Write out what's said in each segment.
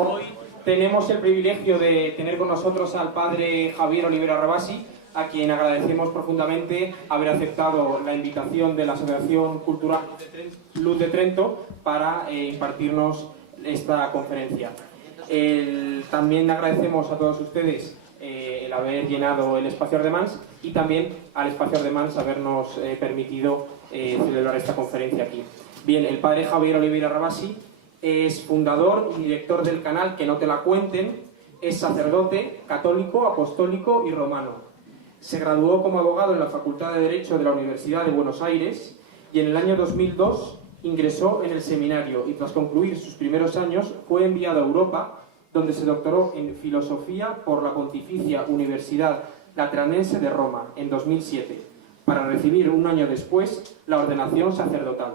Hoy tenemos el privilegio de tener con nosotros al padre Javier Olivera Rabasi, a quien agradecemos profundamente haber aceptado la invitación de la Asociación Cultural Luz de Trento para impartirnos esta conferencia. También agradecemos a todos ustedes el haber llenado el espacio Ardemans y también al espacio Ardemans habernos permitido celebrar esta conferencia aquí. Bien, el padre Javier Olivera Rabasi es fundador y director del canal Que no te la cuenten, es sacerdote, católico, apostólico y romano. Se graduó como abogado en la Facultad de Derecho de la Universidad de Buenos Aires y en el año 2002 ingresó en el seminario y tras concluir sus primeros años fue enviado a Europa, donde se doctoró en Filosofía por la Pontificia Universidad Lateranense de Roma en 2007, para recibir un año después la ordenación sacerdotal.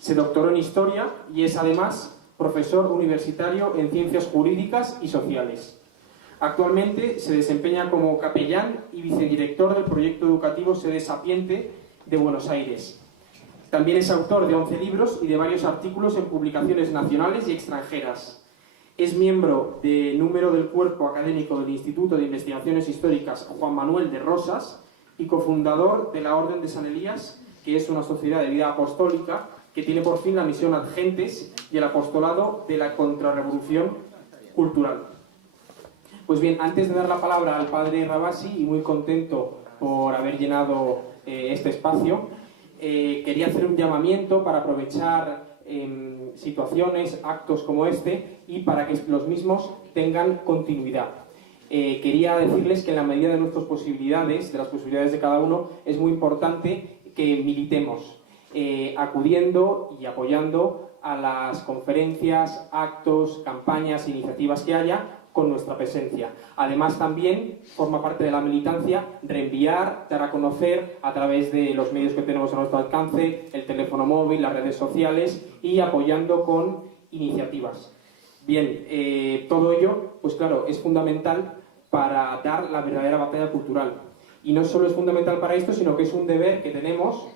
Se doctoró en Historia y es además profesor universitario en Ciencias Jurídicas y Sociales. Actualmente se desempeña como capellán y vicedirector del proyecto educativo Sede Sapiente de Buenos Aires. También es autor de 11 libros y de varios artículos en publicaciones nacionales y extranjeras. Es miembro de número del cuerpo académico del Instituto de Investigaciones Históricas Juan Manuel de Rosas y cofundador de la Orden de San Elías, que es una sociedad de vida apostólica que tiene por fin la misión ad gentes y el apostolado de la contrarrevolución cultural. Pues bien, antes de dar la palabra al padre Rabasi, y muy contento por haber llenado este espacio, quería hacer un llamamiento para aprovechar situaciones, actos como este, y para que los mismos tengan continuidad. Quería decirles que en la medida de nuestras posibilidades, de las posibilidades de cada uno, es muy importante que militemos, acudiendo y apoyando a las conferencias, actos, campañas, iniciativas que haya, con nuestra presencia. Además, también forma parte de la militancia reenviar, dar a conocer a través de los medios que tenemos a nuestro alcance, el teléfono móvil, las redes sociales y apoyando con iniciativas. Bien, todo ello, pues claro, es fundamental para dar la verdadera batalla cultural. Y no solo es fundamental para esto, sino que es un deber que tenemos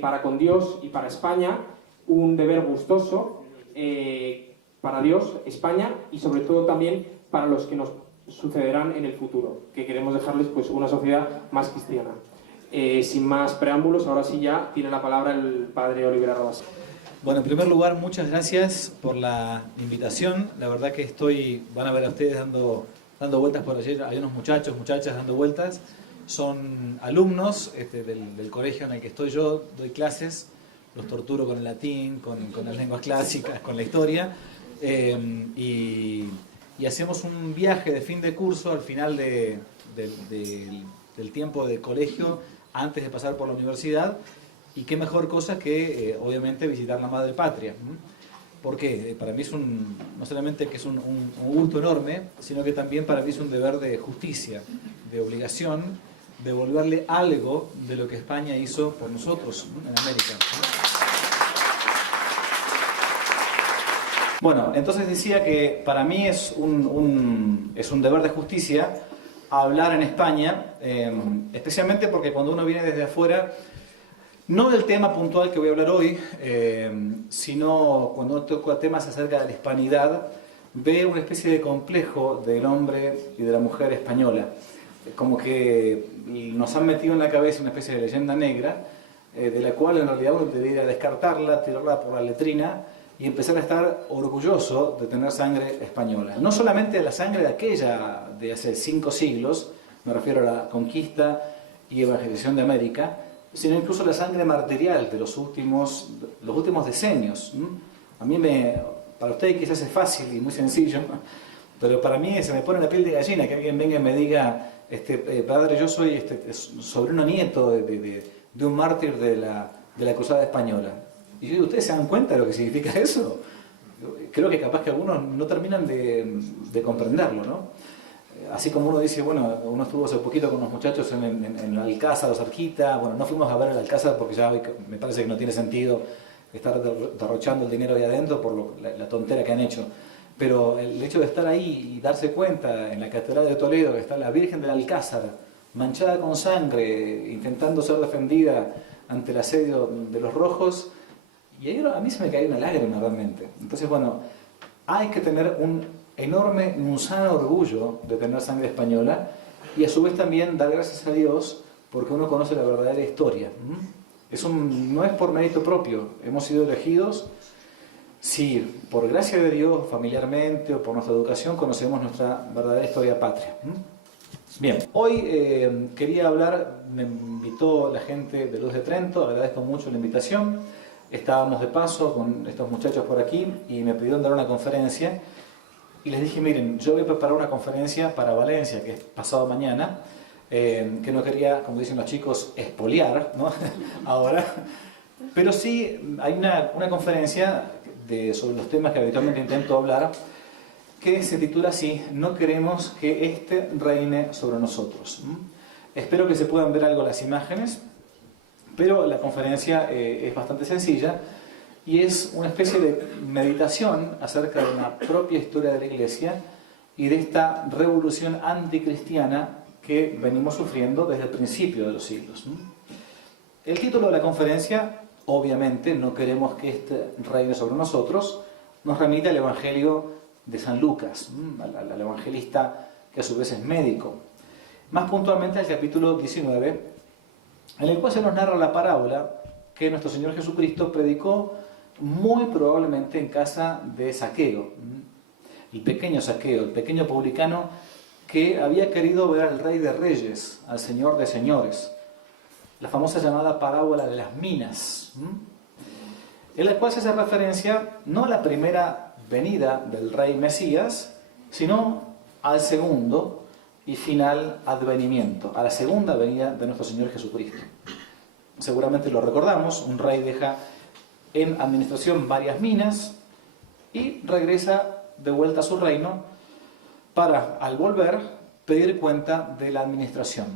para con Dios y para España, un deber gustoso para Dios, España y sobre todo también para los que nos sucederán en el futuro, que queremos dejarles pues una sociedad más cristiana. Sin más preámbulos, ahora sí ya tiene la palabra el padre Olivera Rabasi. Bueno, en primer lugar, muchas gracias por la invitación. La verdad que van a ver a ustedes dando vueltas por allí. Hay unos muchachos, muchachas dando vueltas. Son alumnos del colegio en el que estoy yo, doy clases, los torturo con el latín, con las lenguas clásicas, con la historia. Y hacemos un viaje de fin de curso al final del tiempo de colegio, antes de pasar por la universidad, y qué mejor cosa que, obviamente, visitar la madre patria. Porque para mí es no solamente que es un gusto enorme, sino que también para mí es un deber de justicia, de obligación, de devolverle algo de lo que España hizo por nosotros en América. Bueno, entonces decía que para mí es un deber de justicia hablar en España, especialmente porque cuando uno viene desde afuera, no del tema puntual que voy a hablar hoy, sino cuando uno toca temas acerca de la hispanidad, ve una especie de complejo del hombre y de la mujer española. Como que nos han metido en la cabeza una especie de leyenda negra, de la cual en realidad uno debería descartarla, tirarla por la letrina, y empezar a estar orgulloso de tener sangre española. No solamente la sangre de aquella de hace 5 siglos, me refiero a la conquista y evangelización de América, sino incluso la sangre martirial de los últimos decenios. Para ustedes quizás es fácil y muy sencillo, pero para mí se me pone la piel de gallina que alguien venga y me diga, padre, yo soy sobrino nieto de un mártir de la Cruzada Española. Y yo digo, ¿ustedes se dan cuenta de lo que significa eso? Creo que capaz que algunos no terminan de comprenderlo, ¿no? Así como uno dice, bueno, uno estuvo hace poquito con unos muchachos en el Alcázar o cerquita, bueno, no fuimos a ver el Alcázar porque ya me parece que no tiene sentido estar derrochando el dinero ahí adentro por la tontera que han hecho. Pero el hecho de estar ahí y darse cuenta en la Catedral de Toledo que está la Virgen del Alcázar, manchada con sangre, intentando ser defendida ante el asedio de los rojos, y ahí a mí se me cae una lágrima realmente. Entonces, bueno, hay que tener un sano orgullo de tener sangre española y a su vez también dar gracias a Dios porque uno conoce la verdadera historia. No es por mérito propio, hemos sido elegidos, sí, por gracia de Dios, familiarmente o por nuestra educación, conocemos nuestra verdadera historia patria. Bien, hoy quería hablar, me invitó la gente de Luz de Trento, agradezco mucho la invitación. Estábamos de paso con estos muchachos por aquí y me pidieron dar una conferencia y les dije, miren, yo voy a preparar una conferencia para Valencia, que es pasado mañana, que no quería, como dicen los chicos, espoliar, ¿no? Ahora, pero sí hay una conferencia sobre los temas que habitualmente intento hablar, que se titula así, no queremos que éste reine sobre nosotros. Espero que se puedan ver algo las imágenes, pero la conferencia es bastante sencilla y es una especie de meditación acerca de la propia historia de la Iglesia y de esta revolución anticristiana que venimos sufriendo desde el principio de los siglos. El título de la conferencia, obviamente, no queremos que éste reine sobre nosotros, nos remite al Evangelio de San Lucas, al evangelista que a su vez es médico. Más puntualmente al capítulo 19, en el cual se nos narra la parábola que nuestro Señor Jesucristo predicó muy probablemente en casa de Zaqueo, el pequeño Zaqueo, el pequeño publicano que había querido ver al Rey de Reyes, al Señor de Señores, la famosa llamada parábola de las minas, en la cual se hace referencia no a la primera venida del Rey Mesías, sino al segundo y final advenimiento, a la segunda venida de nuestro Señor Jesucristo. Seguramente lo recordamos, un rey deja en administración varias minas y regresa de vuelta a su reino para, al volver, pedir cuenta de la administración.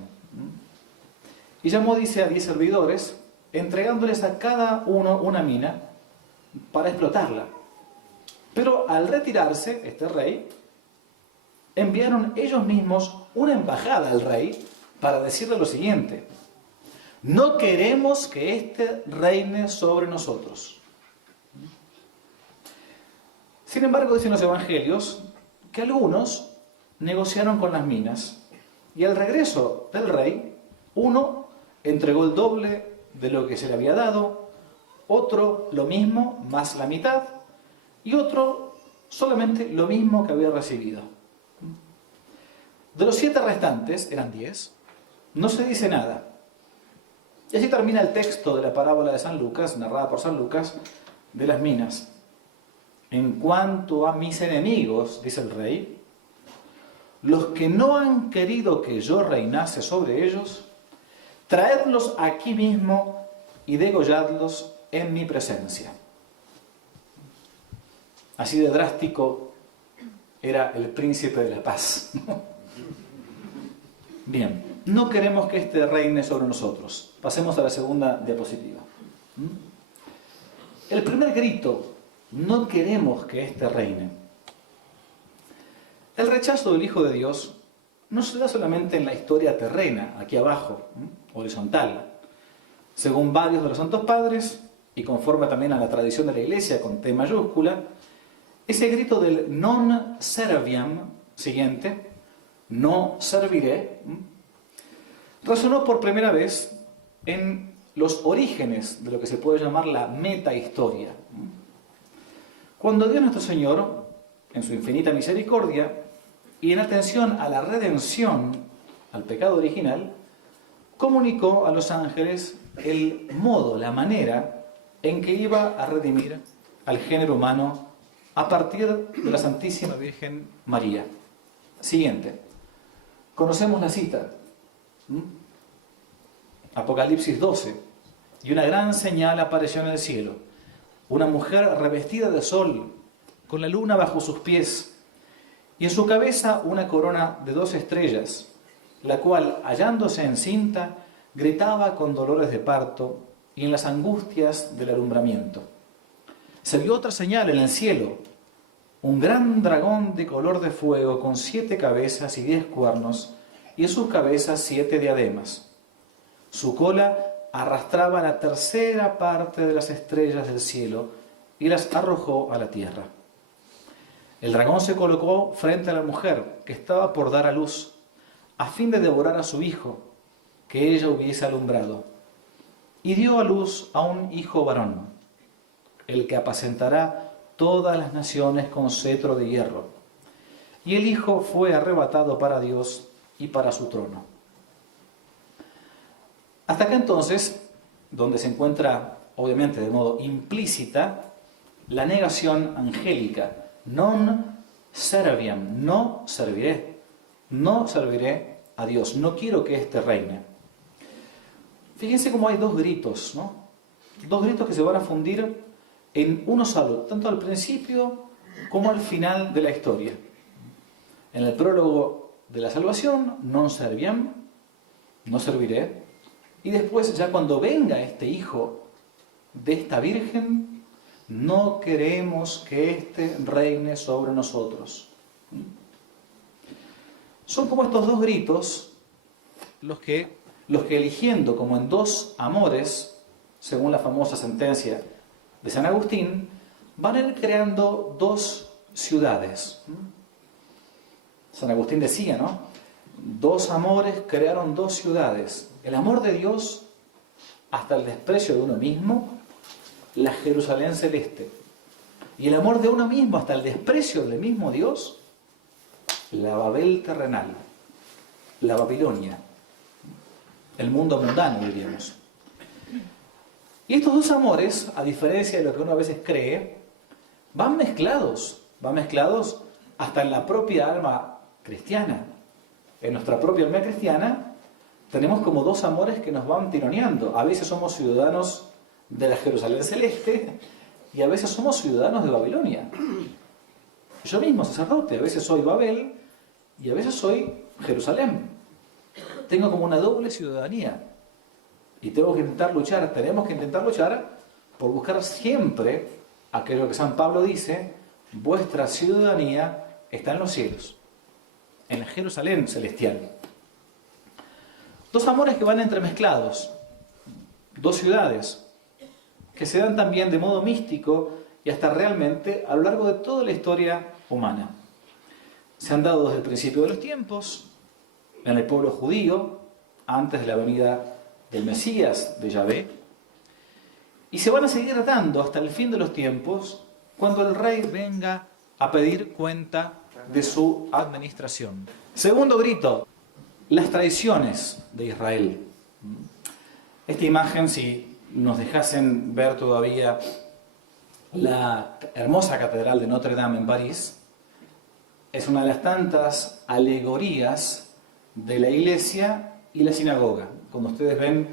Y llamó, dice, a 10 servidores, entregándoles a cada uno una mina para explotarla. Pero al retirarse, este rey, enviaron ellos mismos una embajada al rey para decirle lo siguiente: no queremos que éste reine sobre nosotros. Sin embargo, dicen los evangelios que algunos negociaron con las minas y al regreso del rey, uno entregó el doble de lo que se le había dado, otro lo mismo más la mitad y otro solamente lo mismo que había recibido. De los 7 restantes, eran 10, no se dice nada. Y así termina el texto de la parábola de San Lucas, narrada por San Lucas, de las minas. En cuanto a mis enemigos, dice el rey, los que no han querido que yo reinase sobre ellos, traedlos aquí mismo y degolladlos en mi presencia. Así de drástico era el príncipe de la paz. Bien, no queremos que éste reine sobre nosotros. Pasemos a la segunda diapositiva. El primer grito, no queremos que éste reine. El rechazo del Hijo de Dios no se da solamente en la historia terrena, aquí abajo, horizontal. Según varios de los santos padres, y conforme también a la tradición de la Iglesia con T mayúscula, ese grito del non serviam, siguiente, no serviré, resonó por primera vez en los orígenes de lo que se puede llamar la metahistoria. Cuando Dios nuestro Señor, en su infinita misericordia y en atención a la redención, al pecado original, comunicó a los ángeles el modo, la manera en que iba a redimir al género humano a partir de la Santísima Virgen María. Siguiente. Conocemos la cita. Apocalipsis 12. Y una gran señal apareció en el cielo. Una mujer revestida de sol, con la luna bajo sus pies, y en su cabeza una corona de 2 estrellas, la cual, hallándose encinta, gritaba con dolores de parto y en las angustias del alumbramiento. Se vio otra señal en el cielo, un gran dragón de color de fuego con 7 cabezas y 10 cuernos, y en sus cabezas 7 diademas. Su cola arrastraba la 1/3 parte de las estrellas del cielo y las arrojó a la tierra. El dragón se colocó frente a la mujer que estaba por dar a luz, a fin de devorar a su hijo, que ella hubiese alumbrado. Y dio a luz a un hijo varón, el que apacentará todas las naciones con cetro de hierro. Y el hijo fue arrebatado para Dios y para su trono. Hasta acá entonces, donde se encuentra, obviamente de modo implícita, la negación angélica. Non serviam, no serviré a Dios, no quiero que éste reine. Fíjense cómo hay dos gritos, ¿no? Dos gritos que se van a fundir en uno solo, tanto al principio como al final de la historia. En el prólogo de la salvación, non serviam, no serviré. Y después, ya cuando venga este hijo de esta virgen, no queremos que éste reine sobre nosotros. Son como estos dos gritos los que eligiendo como en dos amores, según la famosa sentencia de San Agustín, van a ir creando dos ciudades. San Agustín decía, ¿no? Dos amores crearon dos ciudades. El amor de Dios hasta el desprecio de uno mismo, la Jerusalén celeste. Y el amor de uno mismo hasta el desprecio del mismo Dios, la Babel terrenal, la Babilonia, el mundo mundano, diríamos. Y estos dos amores, a diferencia de lo que uno a veces cree, van mezclados hasta en la propia alma cristiana. En nuestra propia alma cristiana tenemos como dos amores que nos van tironeando. A veces somos ciudadanos de la Jerusalén celeste y a veces somos ciudadanos de Babilonia. Yo mismo, sacerdote, a veces soy Babel y a veces soy Jerusalén. Tengo como una doble ciudadanía y tenemos que intentar luchar por buscar siempre aquello que San Pablo dice: vuestra ciudadanía está en los cielos, en la Jerusalén celestial. Dos amores que van entremezclados, dos ciudades que se dan también de modo místico y hasta realmente a lo largo de toda la historia humana. Se han dado desde el principio de los tiempos, en el pueblo judío, antes de la venida del Mesías, de Yahvé, y se van a seguir dando hasta el fin de los tiempos, cuando el rey venga a pedir cuenta de su administración. Segundo grito, las traiciones de Israel. Esta imagen, si nos dejasen ver todavía la hermosa catedral de Notre Dame en París, es una de las tantas alegorías de la iglesia y la sinagoga. Como ustedes ven,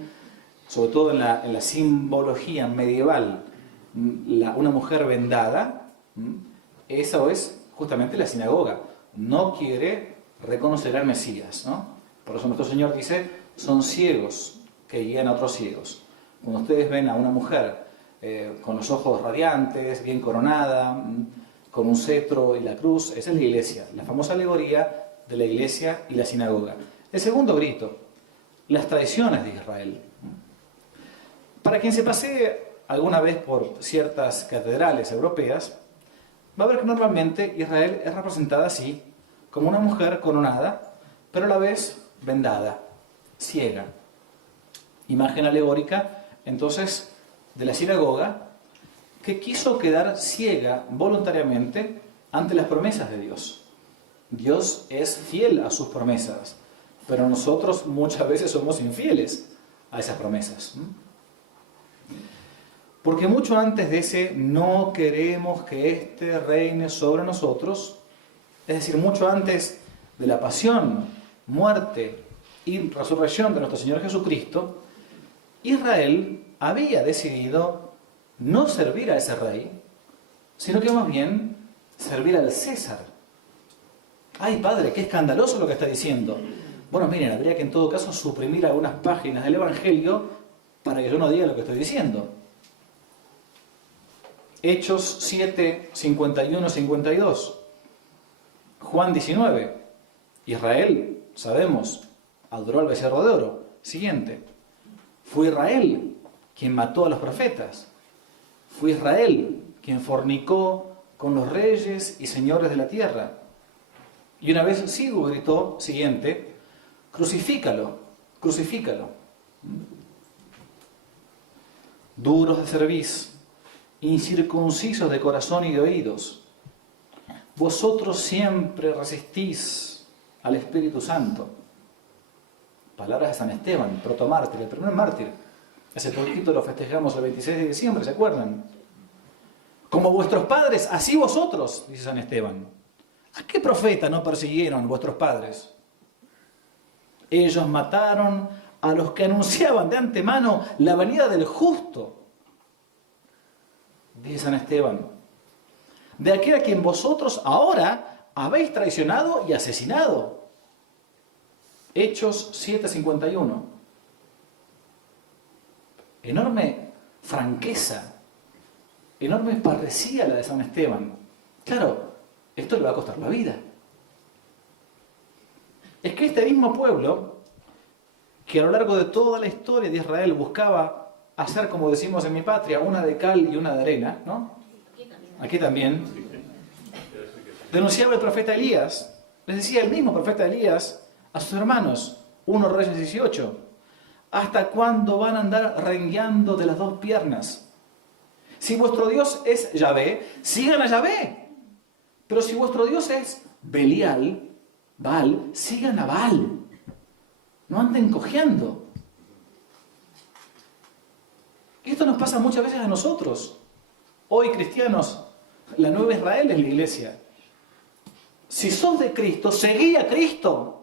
sobre todo en la simbología medieval, una mujer vendada, eso es justamente la sinagoga. No quiere reconocer al Mesías, ¿no? Por eso nuestro Señor dice: son ciegos que guían a otros ciegos. Cuando ustedes ven a una mujer con los ojos radiantes, bien coronada, con un cetro y la cruz, esa es la iglesia, la famosa alegoría de la iglesia y la sinagoga. El segundo grito, las traiciones de Israel. Para quien se pasee alguna vez por ciertas catedrales europeas, va a ver que normalmente Israel es representada así, como una mujer coronada, pero a la vez vendada, ciega. Imagen alegórica, entonces, de la sinagoga, que quiso quedar ciega voluntariamente ante las promesas de Dios. Dios es fiel a sus promesas, pero nosotros muchas veces somos infieles a esas promesas. Porque mucho antes de ese no queremos que éste reine sobre nosotros, es decir, mucho antes de la pasión, muerte y resurrección de nuestro Señor Jesucristo, Israel había decidido no servir a ese rey, sino que más bien servir al César. ¡Ay, padre, qué escandaloso lo que está diciendo! Bueno, miren, habría que en todo caso suprimir algunas páginas del Evangelio para que yo no diga lo que estoy diciendo. Hechos 7, 51, 52. Juan 19. Israel, sabemos, adoró al becerro de oro. Siguiente. Fue Israel quien mató a los profetas. Fue Israel quien fornicó con los reyes y señores de la tierra. Y una vez Sigo gritó, siguiente, crucifícalo, crucifícalo. Duros de cerviz, incircuncisos de corazón y de oídos, vosotros siempre resistís al Espíritu Santo. Palabras de San Esteban, protomártir, el primer mártir. Hace poquito lo festejamos el 26 de diciembre, ¿se acuerdan? Como vuestros padres, así vosotros, dice San Esteban. ¿A qué profeta no persiguieron vuestros padres? Ellos mataron a los que anunciaban de antemano la venida del justo, dice San Esteban, de aquel a quien vosotros ahora habéis traicionado y asesinado. Hechos 7:51. Enorme franqueza, enorme parresía la de San Esteban. Claro, esto le va a costar la vida. Es que este mismo pueblo, que a lo largo de toda la historia de Israel buscaba hacer, como decimos en mi patria, una de cal y una de arena, ¿no? Aquí también. Denunciaba el profeta Elías, les decía el mismo profeta Elías a sus hermanos, 1 Reyes 18, ¿hasta cuándo van a andar rengueando de las dos piernas? Si vuestro Dios es Yahvé, sigan a Yahvé. Pero si vuestro Dios es Belial, Baal, sigan a Baal. No anden cojeando. Y esto nos pasa muchas veces a nosotros. Hoy, cristianos, la nueva Israel es la iglesia. Si sos de Cristo, seguí a Cristo.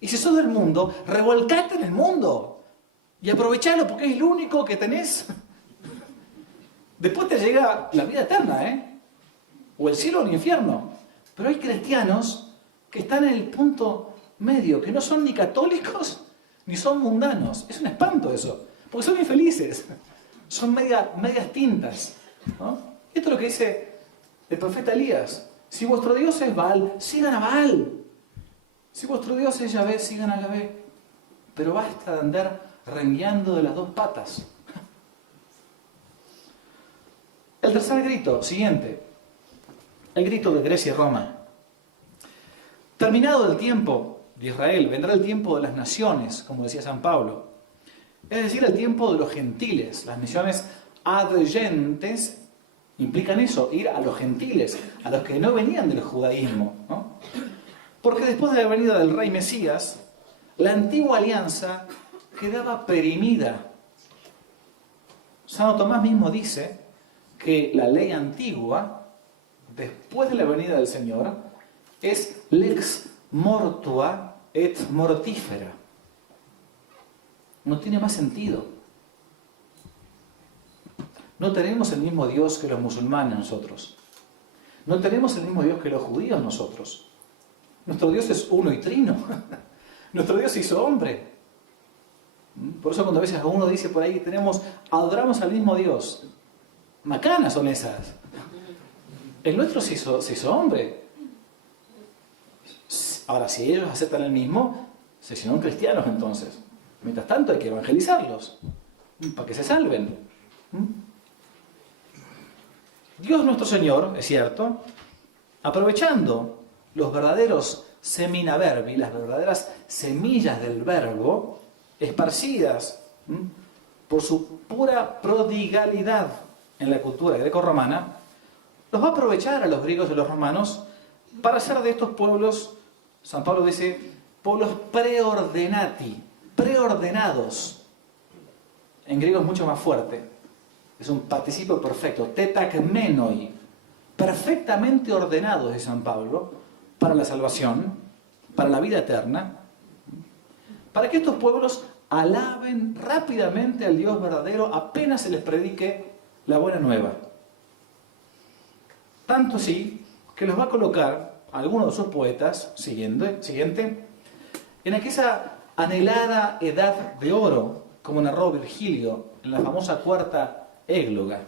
Y si sos del mundo, revolcate en el mundo. Y aprovechalo porque es lo único que tenés. Después te llega la vida eterna, ¿eh? O el cielo o el infierno. Pero hay cristianos que están en el punto medio, que no son ni católicos ni son mundanos. Es un espanto eso, porque son infelices. Son medias tintas, ¿no? Esto es lo que dice el profeta Elías. Si vuestro Dios es Baal, sigan a Baal. Si vuestro Dios es Yahvé, sigan a Yahvé. Pero basta de andar rengueando de las dos patas. El tercer grito, siguiente. El grito de Grecia y Roma. Terminado el tiempo de Israel, vendrá el tiempo de las naciones, como decía San Pablo. Es decir, el tiempo de los gentiles. Las misiones adyentes implican eso, ir a los gentiles, a los que no venían del judaísmo, ¿no? Porque después de la venida del rey Mesías, la antigua alianza quedaba perimida. Santo Tomás mismo dice que la ley antigua, después de la venida del Señor, es lex mortua et mortífera. No tiene más sentido. No tenemos el mismo Dios que los musulmanes nosotros. No tenemos el mismo Dios que los judíos nosotros. Nuestro Dios es uno y trino. Nuestro Dios se hizo hombre. Por eso cuando a veces uno dice por ahí, adoramos al mismo Dios. Macanas son esas. El nuestro se hizo hombre. Ahora, si ellos aceptan el mismo, se hicieron cristianos entonces. Mientras tanto hay que evangelizarlos, para que se salven. Dios nuestro Señor, es cierto, aprovechando los verdaderos seminaverbi, las verdaderas semillas del verbo, esparcidas por su pura prodigalidad en la cultura greco-romana, los va a aprovechar a los griegos y a los romanos para hacer de estos pueblos, San Pablo dice, pueblos preordinati, preordenados. En griego es mucho más fuerte. Es un participio perfecto, tetakmenoi, perfectamente ordenados de San Pablo para la salvación, para la vida eterna, para que estos pueblos alaben rápidamente al Dios verdadero apenas se les predique la buena nueva. Tanto así que los va a colocar algunos de sus poetas, siguiente, en aquella anhelada edad de oro, como narró Virgilio en la famosa cuarta égloga.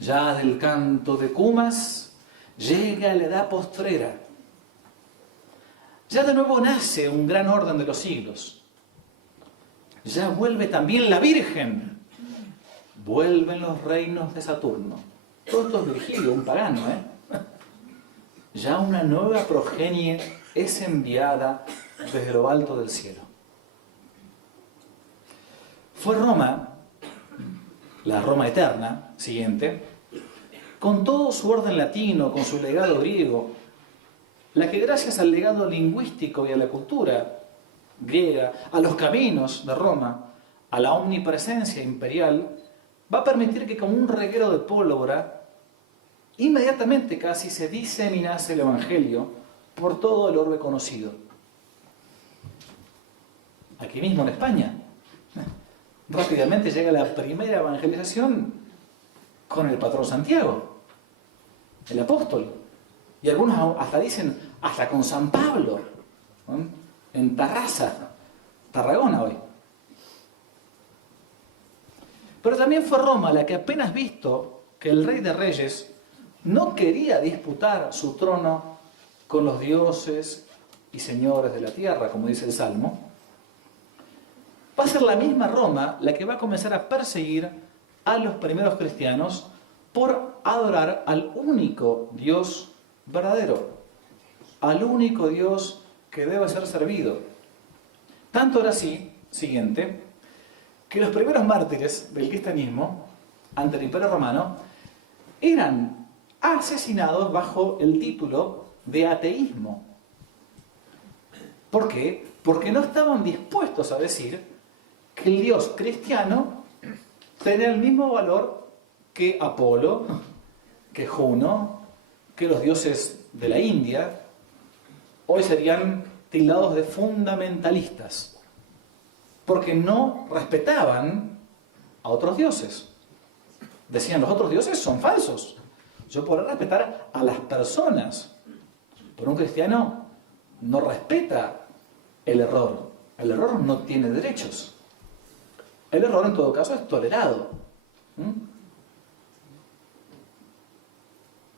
Ya del canto de Cumas llega la edad postrera. Ya de nuevo nace un gran orden de los siglos. Ya vuelve también la Virgen. Vuelven los reinos de Saturno. Todo esto es Virgilio, un pagano, ¿eh? Ya una nueva progenie es enviada desde lo alto del cielo. Fue Roma, la Roma eterna, siguiente, con todo su orden latino, con su legado griego, la que gracias al legado lingüístico y a la cultura griega, a los caminos de Roma, a la omnipresencia imperial, va a permitir que como un reguero de pólvora, inmediatamente casi se diseminase el Evangelio por todo el orbe conocido. Aquí mismo en España, rápidamente llega la primera evangelización con el patrón Santiago, el apóstol. Y algunos hasta dicen, hasta con San Pablo, ¿no? En Tarrasa, Tarragona hoy. Pero también fue Roma la que apenas visto que el Rey de Reyes no quería disputar su trono con los dioses y señores de la tierra, como dice el Salmo, va a ser la misma Roma la que va a comenzar a perseguir a los primeros cristianos por adorar al único Dios verdadero, al único Dios que debe ser servido. Tanto era así, siguiente, que los primeros mártires del cristianismo ante el Imperio Romano eran asesinados bajo el título de ateísmo. ¿Por qué? Porque no estaban dispuestos a decir que el Dios cristiano tenía el mismo valor que Apolo, que Juno, que los dioses de la India. Hoy serían tildados de fundamentalistas, porque no respetaban a otros dioses. Decían, los otros dioses son falsos. Yo podré respetar a las personas, pero un cristiano no respeta el error. El error no tiene derechos. El error, en todo caso, es tolerado.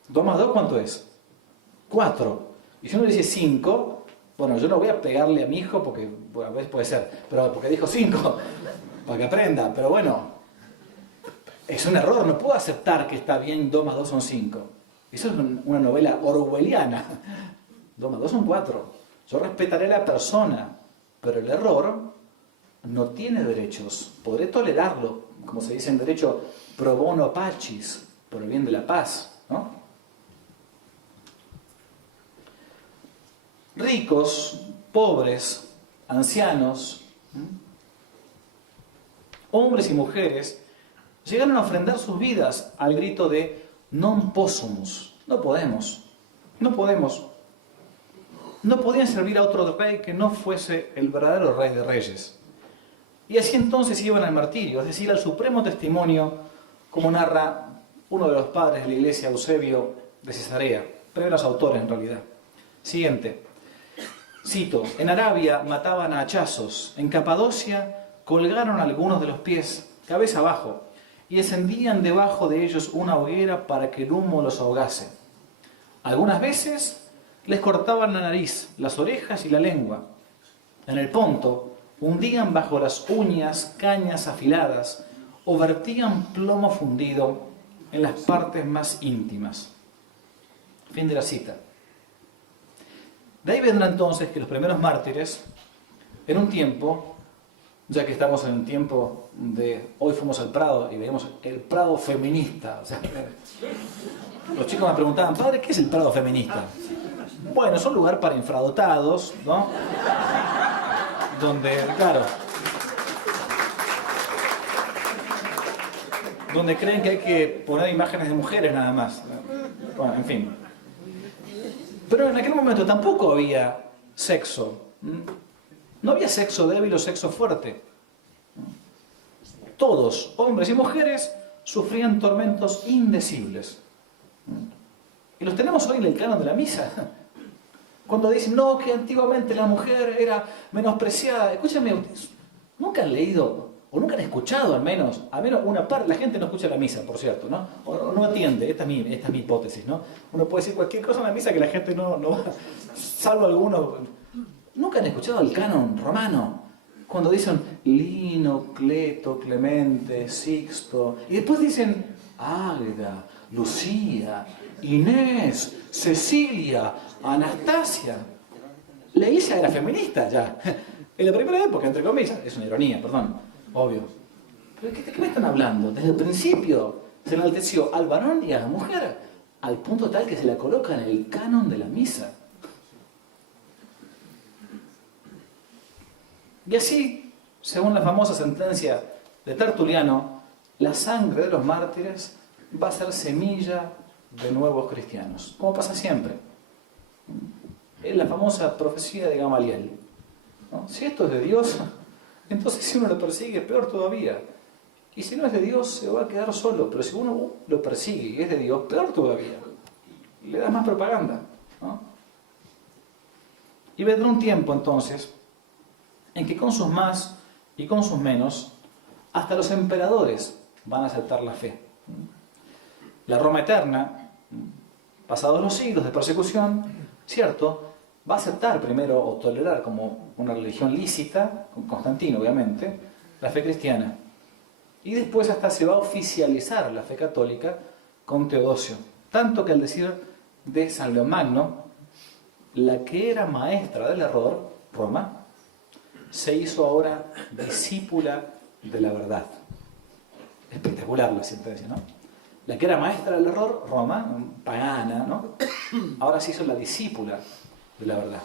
2 más 2, ¿cuánto es? 4. Y si uno dice 5, bueno, yo no voy a pegarle a mi hijo porque, bueno, a veces puede ser, pero porque dijo 5, para que aprenda. Pero bueno, es un error, no puedo aceptar que está bien 2 más 2 son 5. Eso es una novela orwelliana. 2 más 2 son 4. Yo respetaré a la persona, pero el error no tiene derechos. Podré tolerarlo, como se dice en derecho, pro bono pacis, por el bien de la paz, ¿no? Ricos, pobres, ancianos, hombres y mujeres llegaron a ofrendar sus vidas al grito de non possumus. No podemos, no podemos. No podían servir a otro rey que no fuese el verdadero Rey de Reyes. Y así entonces iban al martirio, es decir, al supremo testimonio, como narra uno de los padres de la iglesia, Eusebio de Cesarea, primeros autores en realidad. Siguiente. Cito, en Arabia mataban a hachazos, en Capadocia colgaron algunos de los pies, cabeza abajo, y encendían debajo de ellos una hoguera para que el humo los ahogase. Algunas veces les cortaban la nariz, las orejas y la lengua. En el Ponto hundían bajo las uñas cañas afiladas o vertían plomo fundido en las partes más íntimas. Fin de la cita. De ahí vendrá entonces que los primeros mártires, en un tiempo, ya que estamos en un tiempo de... Hoy fuimos al Prado y veíamos el Prado feminista. O sea, los chicos me preguntaban, padre, ¿qué es el Prado feminista? Bueno, es un lugar para infradotados, ¿no? Donde, claro, donde creen que hay que poner imágenes de mujeres nada más. Bueno, en fin. Pero en aquel momento tampoco había sexo. No había sexo débil o sexo fuerte. Todos, hombres y mujeres, sufrían tormentos indecibles. Y los tenemos hoy en el canon de la misa. Cuando dicen, no, que antiguamente la mujer era menospreciada. Escúchame, ustedes nunca han leído, o nunca han escuchado al menos una parte, la gente no escucha la misa, por cierto, ¿no? O no atiende, esta es mi hipótesis, ¿no? Uno puede decir cualquier cosa en la misa que la gente no va, salvo algunos. Nunca han escuchado el canon romano, cuando dicen Lino, Cleto, Clemente, Sixto, y después dicen Águeda, Lucía, Inés, Cecilia, Anastasia. La iglesia era feminista ya. En la primera época, entre comillas. Es una ironía, perdón, obvio. ¿Pero de qué me están hablando? Desde el principio se enalteció al varón y a la mujer, al punto tal que se la coloca en el canon de la misa. Y así, según la famosa sentencia de Tertuliano, la sangre de los mártires va a ser semilla de nuevos cristianos, como pasa siempre. Es la famosa profecía de Gamaliel, ¿no? Si esto es de Dios, entonces si uno lo persigue, peor todavía. Y si no es de Dios, se va a quedar solo. Pero si uno lo persigue y es de Dios, peor todavía. Le da más propaganda, ¿no? Y vendrá un tiempo, entonces, en que con sus más y con sus menos, hasta los emperadores van a aceptar la fe. La Roma eterna, pasados los siglos de persecución, cierto, va a aceptar primero o tolerar como una religión lícita, con Constantino obviamente, la fe cristiana. Y después hasta se va a oficializar la fe católica con Teodosio. Tanto que al decir de San León Magno, la que era maestra del error, Roma, se hizo ahora discípula de la verdad. Espectacular la sentencia, ¿no? La que era maestra del error, Roma, pagana, ¿no? Ahora se hizo la discípula de la verdad.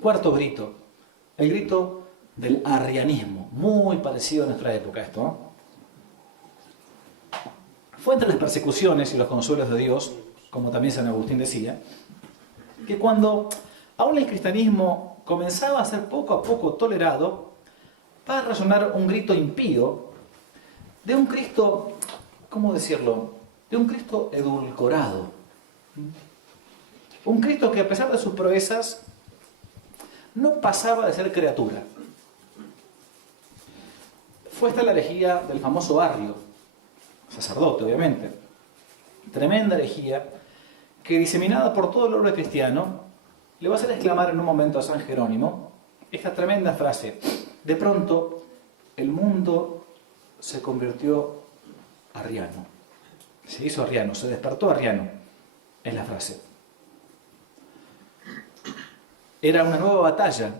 Cuarto grito, el grito del arrianismo, muy parecido a nuestra época esto, ¿no? Fue entre las persecuciones y los consuelos de Dios, como también San Agustín decía, que cuando aún el cristianismo comenzaba a ser poco a poco tolerado, va a resonar un grito impío de un Cristo, ¿cómo decirlo?, de un Cristo edulcorado. Un Cristo que a pesar de sus proezas no pasaba de ser criatura. Fue esta la herejía del famoso Arrio, sacerdote obviamente, tremenda herejía que diseminada por todo el orbe cristiano le va a hacer exclamar en un momento a San Jerónimo esta tremenda frase: de pronto el mundo se convirtió arriano, se hizo arriano, se despertó arriano, es la frase. Era una nueva batalla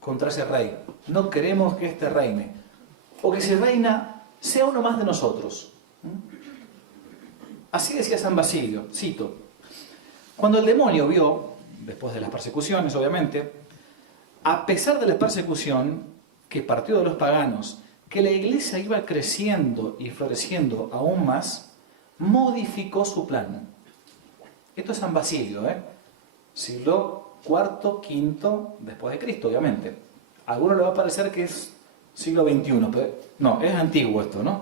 contra ese rey. No queremos que este reine, o que si reina sea uno más de nosotros. Así decía San Basilio, cito: cuando el demonio vio, después de las persecuciones obviamente, a pesar de la persecución que partió de los paganos, que la iglesia iba creciendo y floreciendo aún más, modificó su plan. Esto es San Basilio, siglo IV, V después de Cristo, obviamente. A alguno le va a parecer que es siglo XXI, pero no, es antiguo esto, ¿no?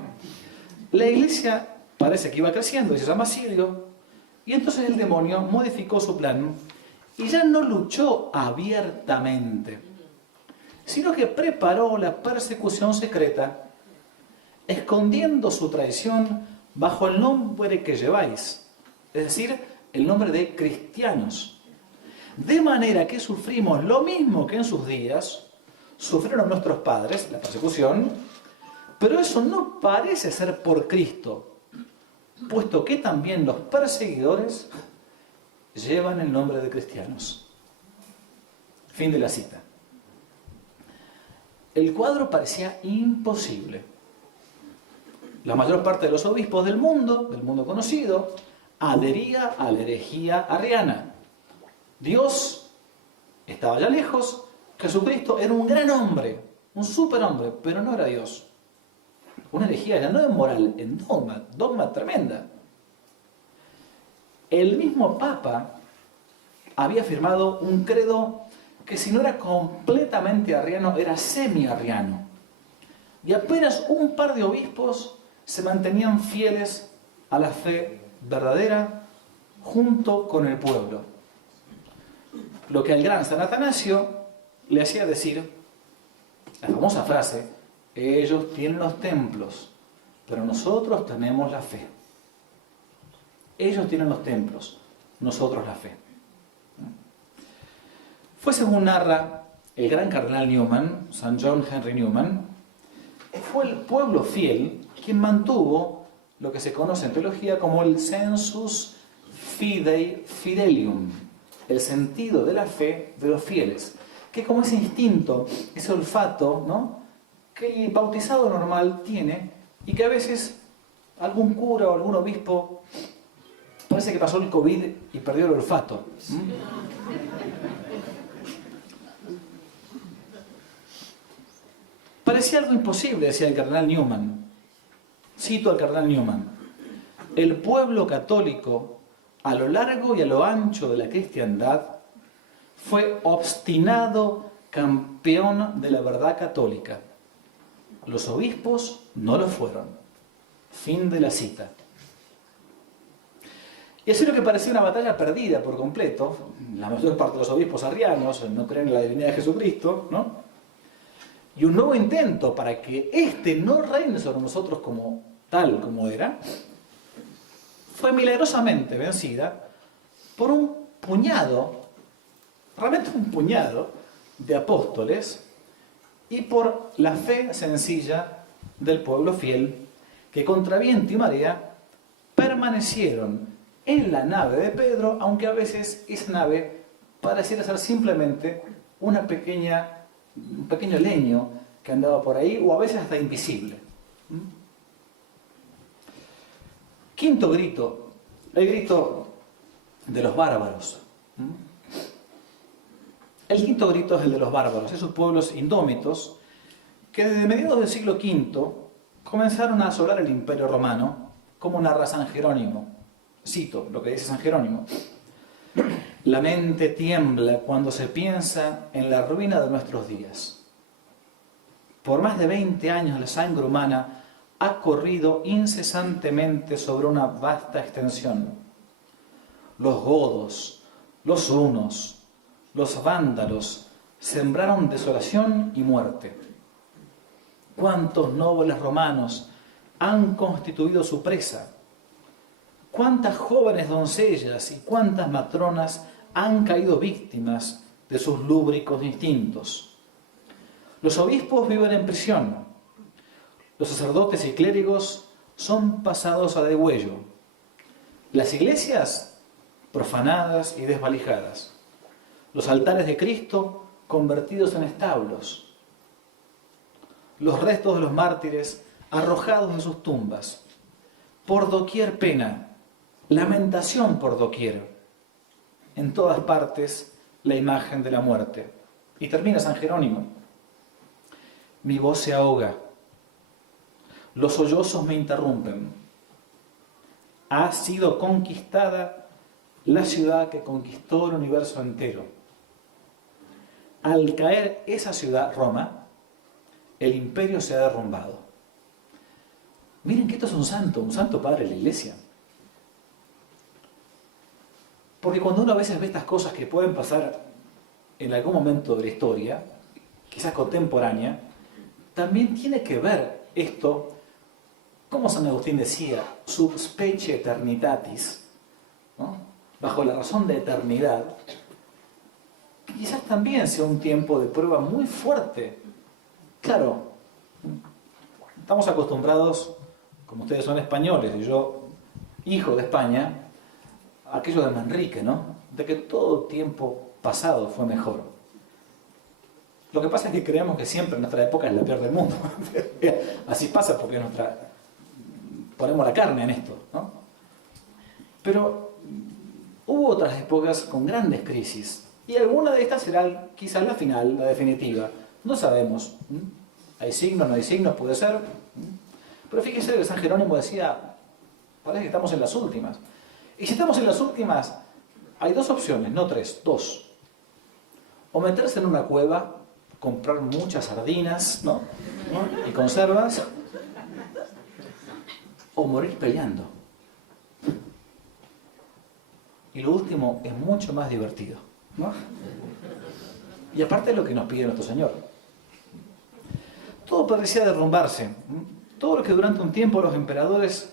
La iglesia parece que iba creciendo, dice San Basilio, y entonces el demonio modificó su plan y ya no luchó abiertamente, sino que preparó la persecución secreta, escondiendo su traición bajo el nombre que lleváis, es decir, el nombre de cristianos. De manera que sufrimos lo mismo que en sus días sufrieron nuestros padres, la persecución, pero eso no parece ser por Cristo, puesto que también los perseguidores llevan el nombre de cristianos. Fin de la cita. El cuadro parecía imposible. La mayor parte de los obispos del mundo conocido, adhería a la herejía arriana. Dios estaba ya lejos, Jesucristo era un gran hombre, un superhombre, pero no era Dios. Una herejía ya no en moral, en dogma tremenda. El mismo Papa había firmado un credo que si no era completamente arriano, era semi-arriano. Y apenas un par de obispos se mantenían fieles a la fe verdadera junto con el pueblo. Lo que al gran San Atanasio le hacía decir la famosa frase: ellos tienen los templos, pero nosotros tenemos la fe. Ellos tienen los templos, nosotros la fe. Fue, según narra el gran cardenal Newman, San John Henry Newman, fue el pueblo fiel quien mantuvo lo que se conoce en teología como el sensus fidei fidelium, el sentido de la fe de los fieles, que como ese instinto, ese olfato, ¿no?, que el bautizado normal tiene y que a veces algún cura o algún obispo parece que pasó el COVID y perdió el olfato. Parecía algo imposible, decía el cardenal Newman. Cito al cardenal Newman: el pueblo católico, a lo largo y a lo ancho de la cristiandad, fue obstinado campeón de la verdad católica. Los obispos no lo fueron. Fin de la cita. Y así lo que parecía una batalla perdida por completo, la mayor parte de los obispos arrianos no creen en la divinidad de Jesucristo, ¿no?, y un nuevo intento para que éste no reine sobre nosotros como tal como era, fue milagrosamente vencida por un puñado, realmente un puñado de apóstoles y por la fe sencilla del pueblo fiel que contra viento y marea permanecieron en la nave de Pedro, aunque a veces esa nave pareciera ser simplemente un pequeño leño que andaba por ahí, o a veces hasta invisible. Quinto grito, el grito de los bárbaros. El quinto grito es el de los bárbaros, esos pueblos indómitos que desde mediados del siglo V comenzaron a asolar el Imperio Romano, como narra San Jerónimo. Cito lo que dice San Jerónimo: la mente tiembla cuando se piensa en la ruina de nuestros días. Por más de 20 años la sangre humana ha corrido incesantemente sobre una vasta extensión. Los godos, los hunos, los vándalos sembraron desolación y muerte. ¿Cuántos nobles romanos han constituido su presa? ¿Cuántas jóvenes doncellas y cuántas matronas han caído víctimas de sus lúbricos instintos? Los obispos viven en prisión. Los sacerdotes y clérigos son pasados a degüello. Las iglesias profanadas y desvalijadas. Los altares de Cristo convertidos en establos. Los restos de los mártires arrojados en sus tumbas. Por doquier pena, lamentación por doquier. En todas partes la imagen de la muerte. Y termina San Jerónimo: mi voz se ahoga, los sollozos me interrumpen. Ha sido conquistada la ciudad que conquistó el universo entero. Al caer esa ciudad, Roma, el imperio se ha derrumbado. Miren que esto es un santo padre de la iglesia. Porque cuando uno a veces ve estas cosas que pueden pasar en algún momento de la historia, quizás contemporánea, también tiene que ver esto, como San Agustín decía, sub specie eternitatis, ¿no?, bajo la razón de eternidad, que quizás también sea un tiempo de prueba muy fuerte. Claro, estamos acostumbrados, como ustedes son españoles y yo hijo de España, a aquello de Manrique, ¿no?, de que todo tiempo pasado fue mejor. Lo que pasa es que creemos que siempre nuestra época es la peor del mundo. Así pasa porque ponemos la carne en esto, ¿no? Pero hubo otras épocas con grandes crisis. Y alguna de estas será quizás la final, la definitiva. No sabemos. Hay signos, no hay signos, puede ser. Pero fíjese que San Jerónimo decía, parece que estamos en las últimas. Y si estamos en las últimas, hay dos opciones, no tres, dos. O meterse en una cueva, comprar muchas sardinas, ¿no?, y conservas, o morir peleando. Y lo último es mucho más divertido, ¿no? Y aparte es lo que nos pide nuestro Señor. Todo parecía derrumbarse. Todo lo que durante un tiempo los emperadores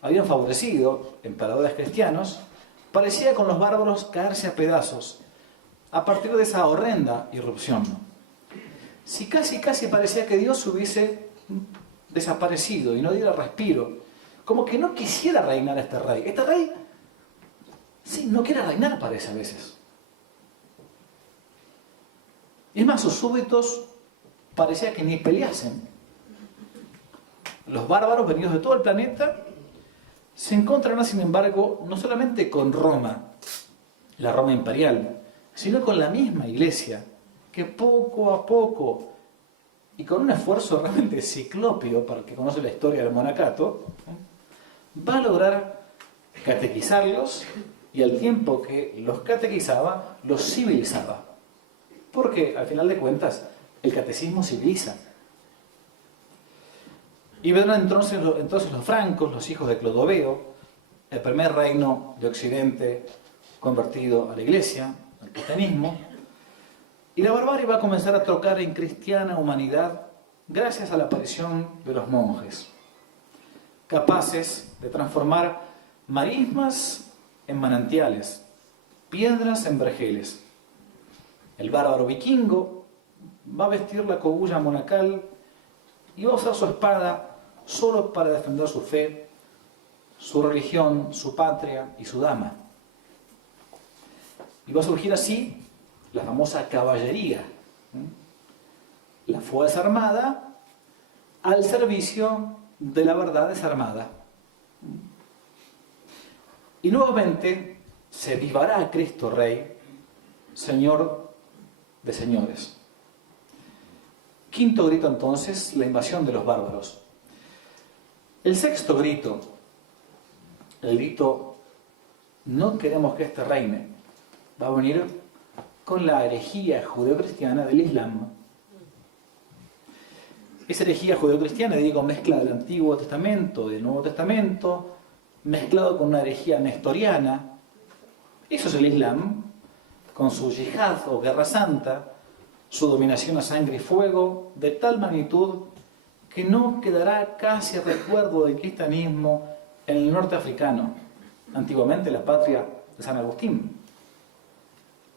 habían favorecido, emperadores cristianos, parecía con los bárbaros caerse a pedazos a partir de esa horrenda irrupción. Si casi parecía que Dios hubiese desaparecido y no diera respiro, como que no quisiera reinar este rey. Este rey, sí, no quiere reinar, parece a veces. Y es más, sus súbditos parecía que ni peleasen. Los bárbaros venidos de todo el planeta se encontrarán, sin embargo, no solamente con Roma, la Roma imperial, sino con la misma iglesia, que poco a poco, y con un esfuerzo realmente ciclópeo, para el que conoce la historia del monacato, va a lograr catequizarlos, y al tiempo que los catequizaba, los civilizaba. Porque, al final de cuentas, el catecismo civiliza. Y vendrán entonces los francos, los hijos de Clodoveo, el primer reino de Occidente convertido a la iglesia, al cristianismo, y la barbarie va a comenzar a tocar en cristiana humanidad gracias a la aparición de los monjes, capaces de transformar marismas en manantiales, piedras en vergeles. El bárbaro vikingo va a vestir la cogulla monacal y va a usar su espada solo para defender su fe, su religión, su patria y su dama. Y va a surgir así la famosa caballería, la fuerza armada al servicio de la verdad desarmada. Y nuevamente se vivará a Cristo Rey, Señor de señores. Quinto grito entonces, la invasión de los bárbaros. El sexto grito, el grito no queremos que este reine, va a venir con la herejía judeocristiana del Islam. Esa herejía judeocristiana, digo, mezcla del Antiguo Testamento, del Nuevo Testamento, mezclado con una herejía nestoriana. Eso es el Islam, con su yihad o guerra santa, su dominación a sangre y fuego, de tal magnitud que no quedará casi recuerdo del cristianismo en el norte africano, antiguamente la patria de San Agustín.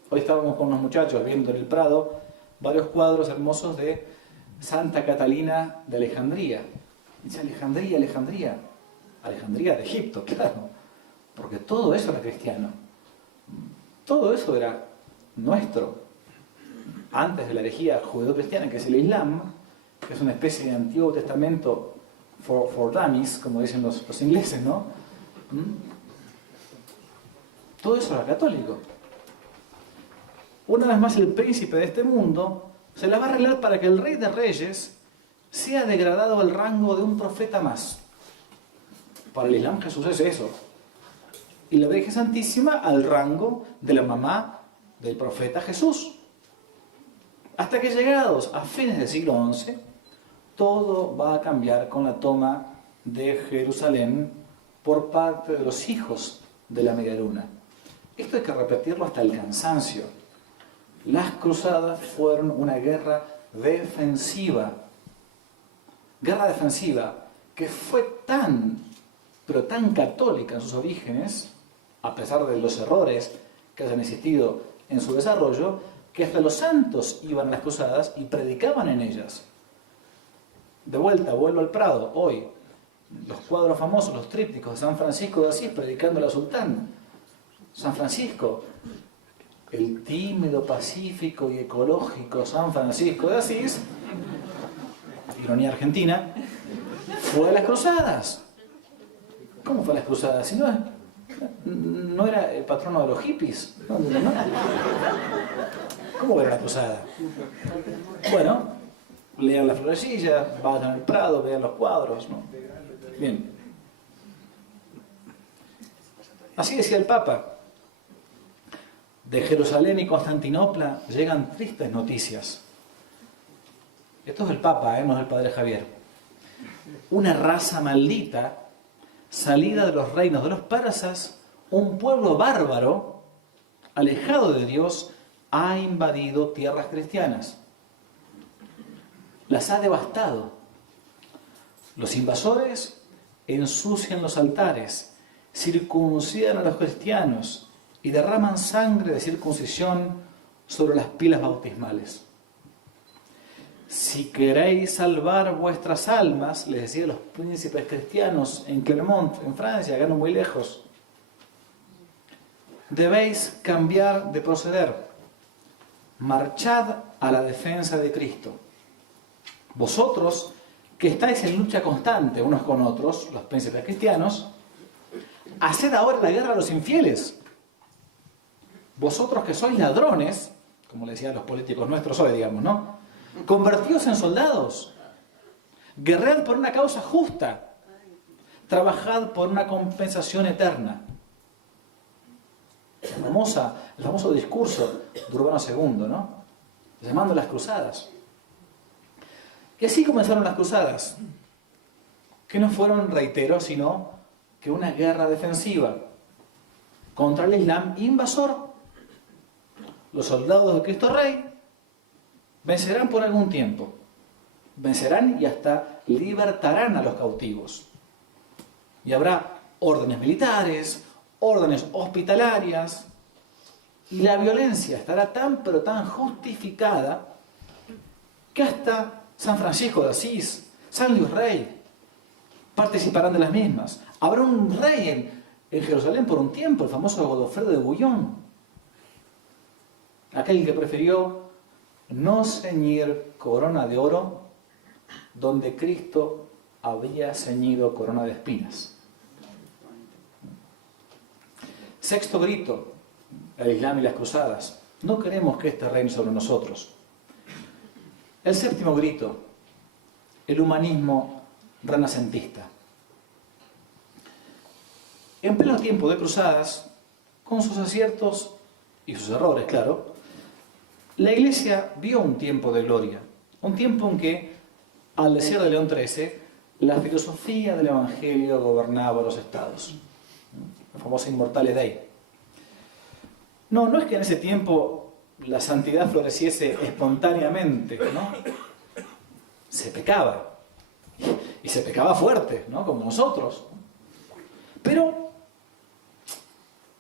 Hoy estábamos con unos muchachos viendo en el Prado varios cuadros hermosos de Santa Catalina de Alejandría. Dice Alejandría, Alejandría. Alejandría de Egipto, claro. Porque todo eso era cristiano. Todo eso era nuestro. Antes de la herejía judeo-cristiana, que es el Islam, que es una especie de Antiguo Testamento for dummies, como dicen los ingleses, ¿no? Todo eso era católico. Una vez más, el príncipe de este mundo se la va a arreglar para que el rey de reyes sea degradado al rango de un profeta más. Para el Islam Jesús es eso. Y la Virgen Santísima al rango de la mamá del profeta Jesús. Hasta que llegados a fines del siglo XI, todo va a cambiar con la toma de Jerusalén por parte de los hijos de la media luna. Esto hay que repetirlo hasta el cansancio. Las cruzadas fueron una guerra defensiva. Guerra defensiva que fue pero tan católica en sus orígenes, a pesar de los errores que hayan existido en su desarrollo, que hasta los santos iban a las cruzadas y predicaban en ellas. De vuelta, vuelvo al Prado, hoy, los cuadros famosos, los trípticos de San Francisco de Asís predicando a la sultana. San Francisco, el tímido, pacífico y ecológico San Francisco de Asís, ironía argentina, fue a las cruzadas. ¿Cómo fue a las cruzadas? Si no era el patrono de los hippies. ¿No? ¿Cómo era la cruzada? Bueno, lean la florecilla, vayan al Prado, vean los cuadros, ¿no? Bien. Así decía el Papa. De Jerusalén y Constantinopla llegan tristes noticias. Esto es el Papa, no es el Padre Javier. Una raza maldita, salida de los reinos de los persas, un pueblo bárbaro, alejado de Dios, ha invadido tierras cristianas. Las ha devastado. Los invasores ensucian los altares, circuncidan a los cristianos y derraman sangre de circuncisión sobre las pilas bautismales. si queréis salvar vuestras almas, les decía a los príncipes cristianos en Clermont, en Francia, acá no muy lejos, debéis cambiar de proceder. Marchad a la defensa de Cristo. Vosotros, que estáis en lucha constante unos con otros, los príncipes cristianos, haced ahora la guerra a los infieles. Vosotros que sois ladrones, como le decían los políticos nuestros hoy, digamos, ¿no? Convertíos en soldados. Guerread por una causa justa. Trabajad por una compensación eterna. El famoso discurso de Urbano II, ¿no? Llamando a las cruzadas. Y así comenzaron las cruzadas, que no fueron, reitero, sino que una guerra defensiva contra el Islam invasor. Los soldados de Cristo Rey vencerán por algún tiempo, vencerán y hasta libertarán a los cautivos. Y habrá órdenes militares, órdenes hospitalarias, y la violencia estará tan pero tan justificada que hasta San Francisco de Asís, San Luis Rey, participarán de las mismas. Habrá un rey en Jerusalén por un tiempo, el famoso Godofredo de Bouillon, aquel que prefirió no ceñir corona de oro donde Cristo había ceñido corona de espinas. Sexto grito, el Islam y las cruzadas. No queremos que este reine sobre nosotros. El séptimo grito, el humanismo renacentista. En pleno tiempo de cruzadas, con sus aciertos y sus errores, claro, la Iglesia vio un tiempo de gloria, un tiempo en que, al decir de León XIII, la filosofía del Evangelio gobernaba los estados. La famosa Immortale Dei. No es que en ese tiempo la santidad floreciese espontáneamente, ¿no? Se pecaba. Y se pecaba fuerte, ¿no? Como nosotros. Pero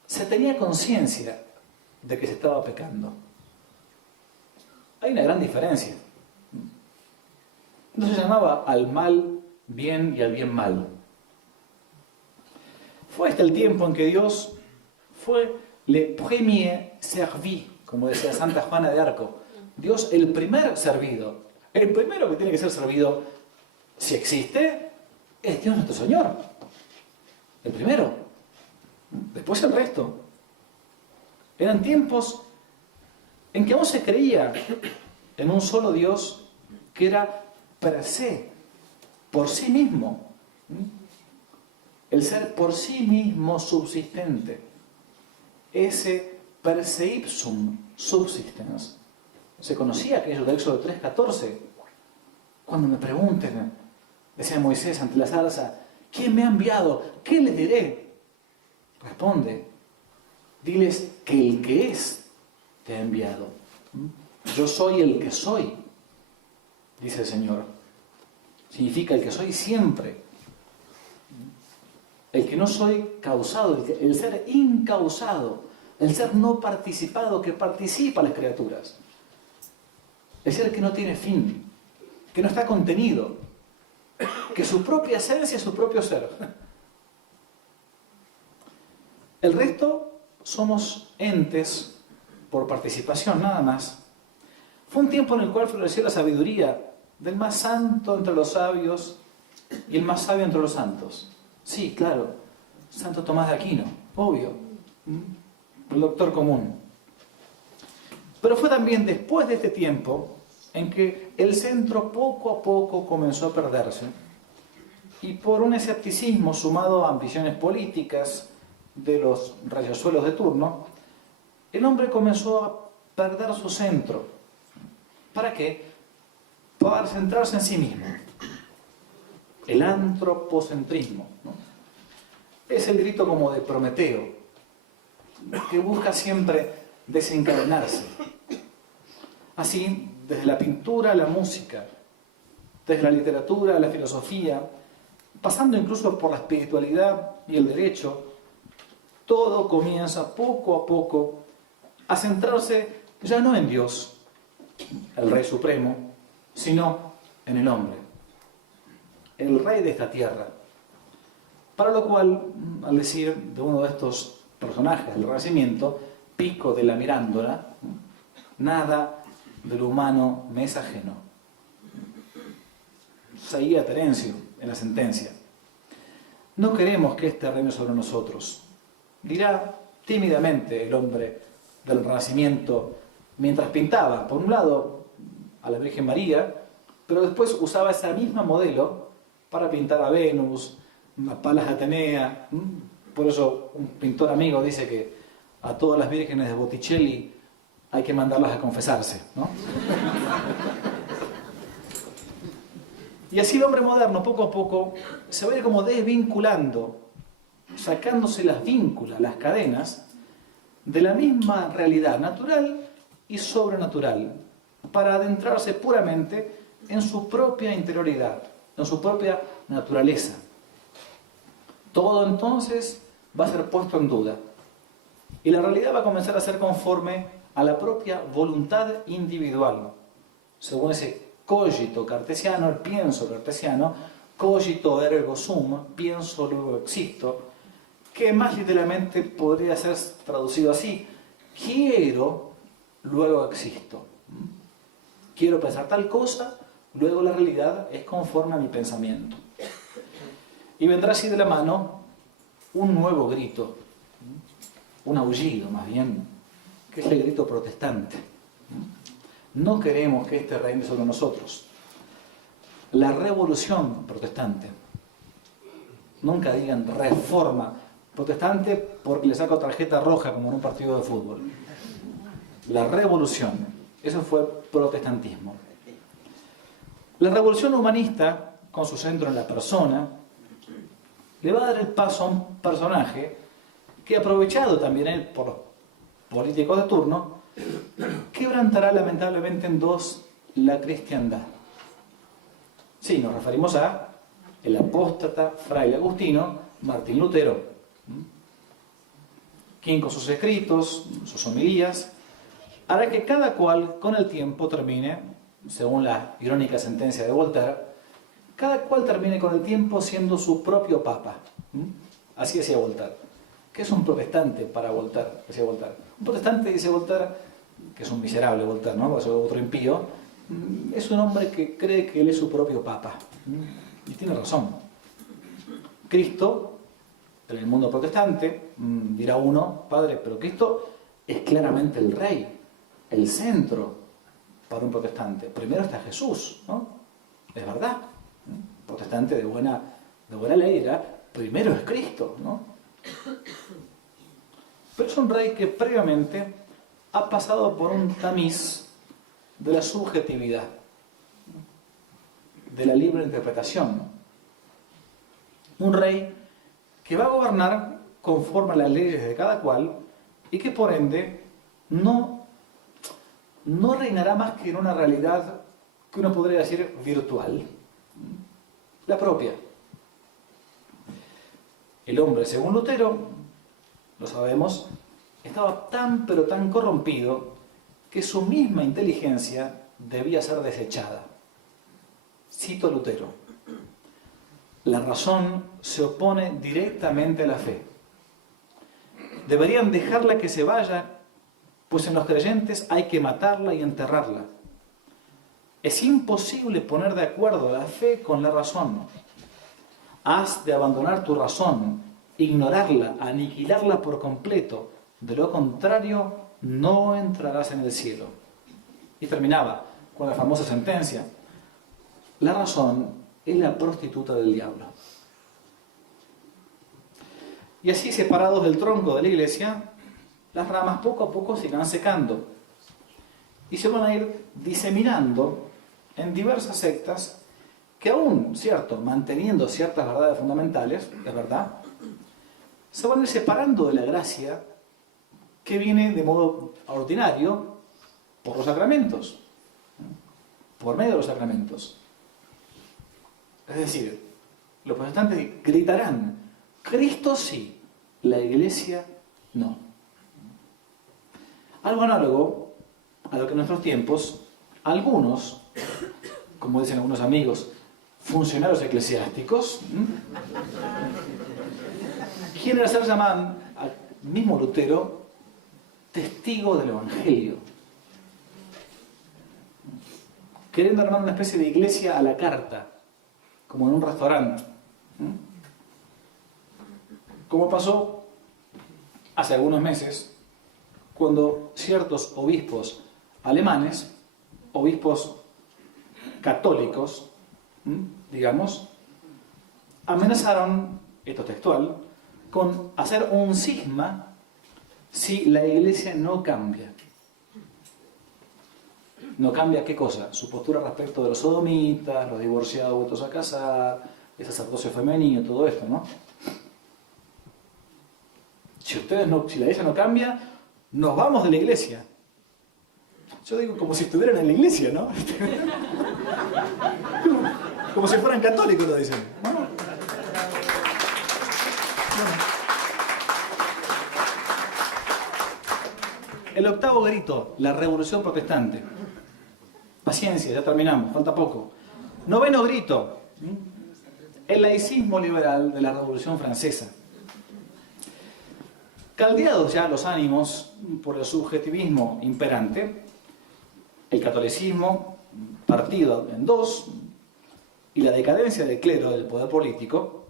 se tenía conciencia de que se estaba pecando. Hay una gran diferencia. No se llamaba al mal bien y al bien mal. Fue hasta el tiempo en que Dios fue le premier servi, como decía Santa Juana de Arco. Dios el primer servido. El primero que tiene que ser servido, si existe, es Dios nuestro Señor. El primero. Después el resto. Eran tiempos en que aún se creía en un solo Dios que era per se, por sí mismo. El ser por sí mismo subsistente. Ese per se ipsum subsistens. Se conocía aquello de Éxodo 3:14. Cuando me pregunten, decía Moisés ante la zarza, ¿quién me ha enviado? ¿Qué les diré? Responde, diles que el que es te ha enviado. Yo soy el que soy, dice el Señor. Significa el que soy siempre. El que no soy causado, el ser incausado, el ser no participado que participa en las criaturas. El ser que no tiene fin, que no está contenido, que su propia esencia es su propio ser. El resto somos entes por participación, nada más. Fue un tiempo en el cual floreció la sabiduría del más santo entre los sabios y el más sabio entre los santos. Sí, claro, Santo Tomás de Aquino, obvio, el doctor común. Pero fue también después de este tiempo en que el centro poco a poco comenzó a perderse y por un escepticismo sumado a ambiciones políticas de los rayosuelos de turno, el hombre comenzó a perder su centro. ¿Para qué? Para centrarse en sí mismo. El antropocentrismo, ¿no? Es el grito como de Prometeo, que busca siempre desencadenarse. Así, desde la pintura a la música, desde la literatura a la filosofía, pasando incluso por la espiritualidad y el derecho, todo comienza poco a poco a centrarse ya no en Dios, el Rey Supremo, sino en el hombre, el rey de esta tierra. Para lo cual, al decir de uno de estos personajes del Renacimiento, Pico de la Mirandola, nada de lo humano me es ajeno. Seguía Terencio en la sentencia. No queremos que este reine sobre nosotros, dirá tímidamente el hombre del Renacimiento mientras pintaba, por un lado, a la Virgen María, pero después usaba esa misma modelo para pintar a Venus, a Palas Atenea. Por eso un pintor amigo dice que a todas las vírgenes de Botticelli hay que mandarlas a confesarse, ¿no? Y así el hombre moderno, poco a poco, se va a ir como desvinculando, sacándose las vínculas, las cadenas, de la misma realidad natural y sobrenatural, para adentrarse puramente en su propia interioridad, en su propia naturaleza. Todo entonces va a ser puesto en duda. Y la realidad va a comenzar a ser conforme a la propia voluntad individual, según ese cogito cartesiano, el pienso cartesiano, cogito ergo sum, pienso luego existo, que más literalmente podría ser traducido así: quiero, luego existo. Quiero pensar tal cosa, luego la realidad es conforme a mi pensamiento. Y vendrá así de la mano un nuevo grito, un aullido más bien, que es el grito protestante. No queremos que este reine sobre nosotros. La revolución protestante. Nunca digan reforma protestante porque le saco tarjeta roja como en un partido de fútbol. La revolución, eso fue protestantismo. La revolución humanista, con su centro en la persona, le va a dar el paso a un personaje que, aprovechado también él por los políticos de turno, quebrantará lamentablemente en dos la cristiandad. Sí, nos referimos a el apóstata fraile agustino Martín Lutero, quien con sus escritos, sus homilías, hará que cada cual con el tiempo termine, según la irónica sentencia de Voltaire, cada cual termine con el tiempo siendo su propio papa. Así decía Voltaire. ¿Qué es un protestante para Voltaire? Decía Voltaire. Un protestante, dice Voltaire, que es un miserable Voltaire, ¿no? Es otro impío, es un hombre que cree que él es su propio papa. Y tiene razón. Cristo, en el mundo protestante, dirá uno: padre, pero Cristo es claramente el rey, el centro para un protestante. Primero está Jesús, ¿no? Es verdad. Protestante de buena ley dirá: primero es Cristo, ¿no? Pero es un rey que previamente ha pasado por un tamiz de la subjetividad, de la libre interpretación. Un rey que va a gobernar conforme a las leyes de cada cual y que por ende no reinará más que en una realidad que uno podría decir virtual, la propia. El hombre, según Lutero, lo sabemos, estaba tan pero tan corrompido que su misma inteligencia debía ser desechada. Cito a Lutero: la razón se opone directamente a la fe. Deberían dejarla que se vaya, pues en los creyentes hay que matarla y enterrarla. Es imposible poner de acuerdo la fe con la razón. Has de abandonar tu razón, ignorarla, aniquilarla por completo. De lo contrario, no entrarás en el cielo. Y terminaba con la famosa sentencia: la razón es la prostituta del diablo. Y así, separados del tronco de la iglesia, las ramas poco a poco se irán secando y se van a ir diseminando en diversas sectas que aún, cierto, manteniendo ciertas verdades fundamentales, es verdad, se van a ir separando de la gracia que viene de modo ordinario por los sacramentos, por medio de los sacramentos. Es decir, los protestantes gritarán: Cristo sí, la iglesia no. Algo análogo a lo que en nuestros tiempos algunos como dicen algunos amigos, funcionarios eclesiásticos, quieren hacer llamar al mismo Lutero testigo del Evangelio, queriendo armar una especie de iglesia a la carta, como en un restaurante. Como pasó hace algunos meses, cuando ciertos obispos alemanes, obispos católicos, digamos, amenazaron, esto textual, con hacer un cisma si la iglesia no cambia. ¿No cambia qué cosa? Su postura respecto de los sodomitas, los divorciados vueltos a casar, el sacerdocio femenino, todo esto, ¿no? Si la iglesia no cambia, nos vamos de la iglesia. Yo digo como si estuvieran en la iglesia, ¿no? Como si fueran católicos, lo dicen, ¿no? El octavo grito, la revolución protestante. Paciencia, ya terminamos, falta poco. Noveno grito, el laicismo liberal de la Revolución Francesa. Caldeados ya los ánimos por el subjetivismo imperante, el catolicismo partido en dos y la decadencia del clero del poder político,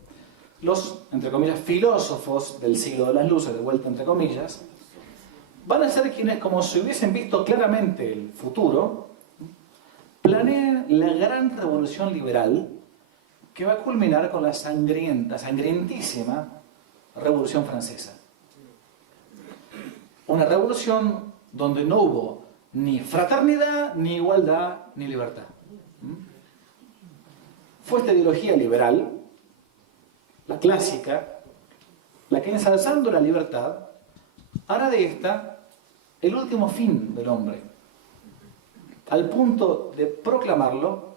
los, entre comillas, filósofos del siglo de las luces, de vuelta entre comillas, van a ser quienes, como si hubiesen visto claramente el futuro, planean la gran revolución liberal que va a culminar con la sangrientísima Revolución Francesa. Una revolución donde no hubo ni fraternidad, ni igualdad, ni libertad. Fue esta ideología liberal, la clásica, la que, ensalzando la libertad, hará de esta el último fin del hombre, al punto de proclamarlo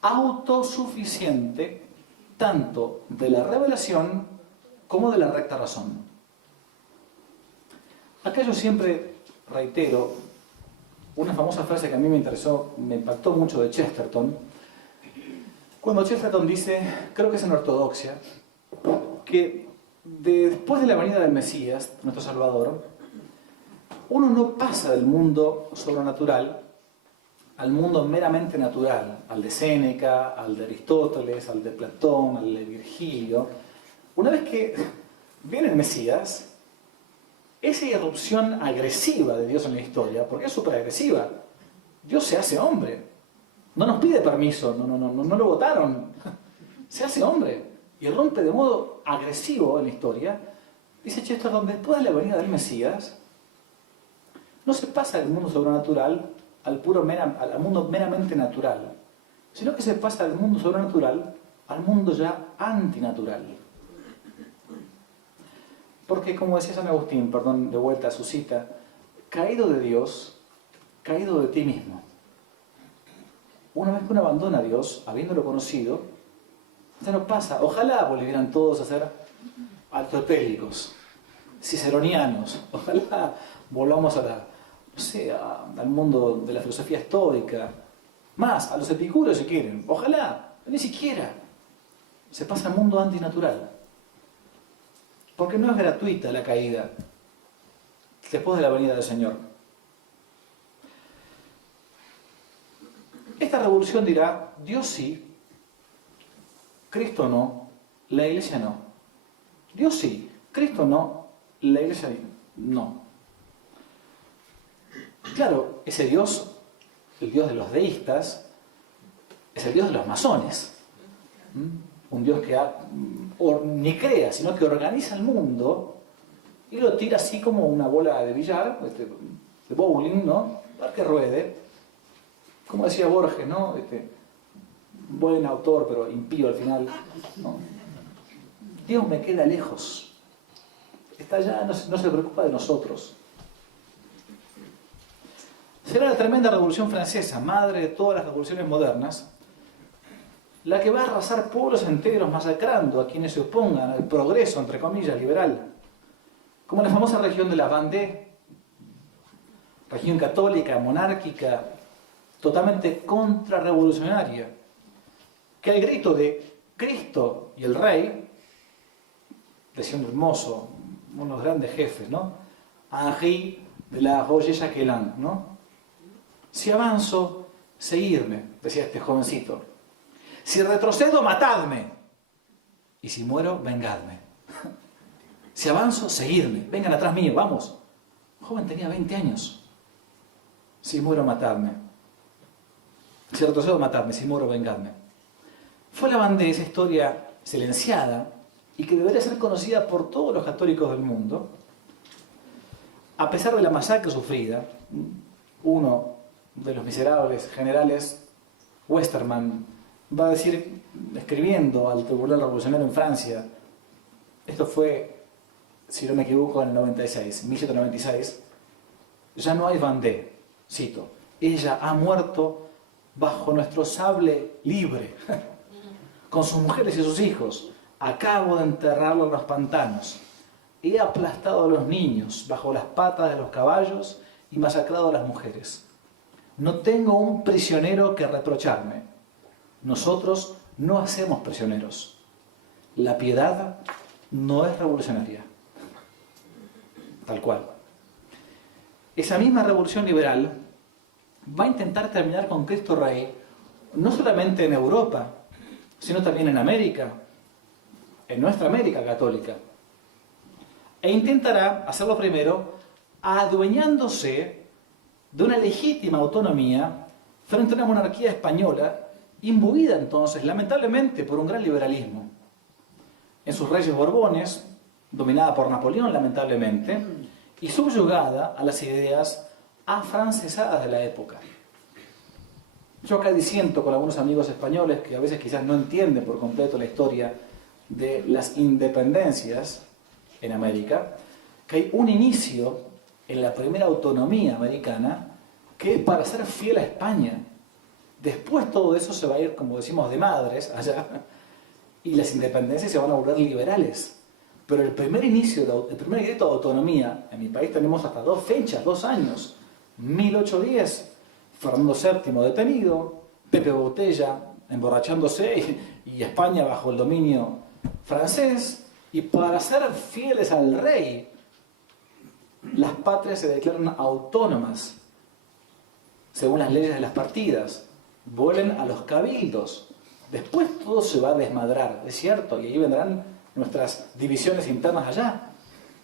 autosuficiente tanto de la revelación como de la recta razón. Acá yo siempre reitero una famosa frase que a mí me interesó, me impactó mucho, de Chesterton, cuando Chesterton dice, creo que es en Ortodoxia, que después de la venida del Mesías, nuestro Salvador, uno no pasa del mundo sobrenatural al mundo meramente natural, al de Séneca, al de Aristóteles, al de Platón, al de Virgilio. Una vez que viene el Mesías, esa irrupción agresiva de Dios en la historia, porque es súper agresiva, Dios se hace hombre, no nos pide permiso, no lo votaron, se hace hombre, y rompe de modo agresivo en la historia. Dice Chesterton, después de la venida del Mesías, no se pasa del mundo sobrenatural al mundo meramente natural, sino que se pasa del mundo sobrenatural al mundo ya antinatural. Porque, como decía San Agustín, perdón, de vuelta a su cita, caído de Dios, caído de ti mismo. Una vez que uno abandona a Dios, habiéndolo conocido, ya no pasa. Ojalá volvieran todos a ser aristotélicos, ciceronianos. Ojalá volvamos al mundo de la filosofía estoica. Más, a los epicúreos si quieren. Ojalá, ni siquiera. Se pasa al mundo antinatural. Porque no es gratuita la caída después de la venida del Señor. Esta revolución dirá, Dios sí, Cristo no, la Iglesia no. Dios sí, Cristo no, la Iglesia no. Claro, ese Dios, el Dios de los deístas, es el Dios de los masones. Un Dios que ni crea, sino que organiza el mundo y lo tira así como una bola de billar, de bowling, ¿no? Para que ruede. Como decía Borges, ¿no? Buen autor, pero impío al final, ¿no? Dios me queda lejos. Está allá, no se preocupa de nosotros. Será la tremenda Revolución Francesa, madre de todas las revoluciones modernas, la que va a arrasar pueblos enteros masacrando a quienes se opongan al progreso, entre comillas, liberal. Como la famosa región de la Vendée, región católica, monárquica, totalmente contrarrevolucionaria, que al grito de Cristo y el Rey, decía un hermoso, uno de los grandes jefes, ¿no? Henri de la Roger-Jacquelin, ¿no? Si avanzo, seguidme, decía este jovencito. Si retrocedo, matadme. Y si muero, vengadme. Si avanzo, seguidme. Vengan atrás mío, vamos. El joven tenía 20 años. Si muero, matadme. Si retrocedo, matadme. Si muero, vengadme. Fue la bandera, esa historia silenciada y que debería ser conocida por todos los católicos del mundo. A pesar de la masacre sufrida, uno de los miserables generales, Westermann, va a decir, escribiendo al Tribunal Revolucionario en Francia, esto fue, si no me equivoco, en el 96, 1796, ya no hay Vendée, cito, ella ha muerto bajo nuestro sable libre, con sus mujeres y sus hijos, acabo de enterrarlo en los pantanos, he aplastado a los niños bajo las patas de los caballos y masacrado a las mujeres. No tengo un prisionero que reprocharme. Nosotros no hacemos prisioneros. La piedad no es revolucionaria. Tal cual. Esa misma revolución liberal va a intentar terminar con Cristo Rey, no solamente en Europa, sino también en América, en nuestra América católica. E intentará hacerlo primero adueñándose de una legítima autonomía frente a una monarquía española imbuida entonces, lamentablemente, por un gran liberalismo. En sus reyes Borbones, dominada por Napoleón, lamentablemente, y subyugada a las ideas afrancesadas de la época. Yo acá disiento con algunos amigos españoles que a veces quizás no entienden por completo la historia de las independencias en América, que hay un inicio en la primera autonomía americana que es para ser fiel a España. Después todo eso se va a ir, como decimos, de madres allá, y las independencias se van a volver liberales. Pero el primer inicio, el primer grito de autonomía, en mi país tenemos hasta 2 fechas, 2 años, 1810, Fernando VII detenido, Pepe Botella emborrachándose y España bajo el dominio francés, y para ser fieles al rey, las patrias se declaran autónomas, según las leyes de las partidas, vuelven a los cabildos. Después todo se va a desmadrar, es cierto, y ahí vendrán nuestras divisiones internas allá.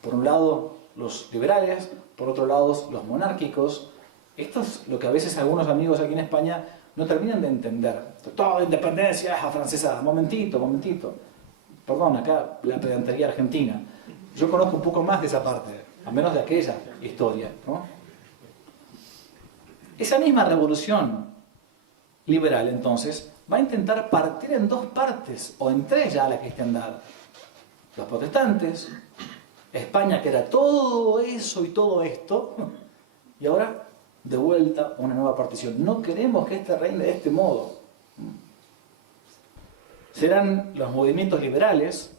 Por un lado los liberales, por otro lado los monárquicos. Esto es lo que a veces algunos amigos aquí en España no terminan de entender. Toda independencia es afrancesada. Momentito. Perdón, acá la pedantería argentina. Yo conozco un poco más de esa parte, al menos de aquella historia, ¿no? Esa misma revolución liberal, entonces, va a intentar partir en 2 partes, o en 3 ya la cristiandad. Los protestantes, España que era todo eso y todo esto, y ahora de vuelta una nueva partición. No queremos que este reine de este modo. Serán los movimientos liberales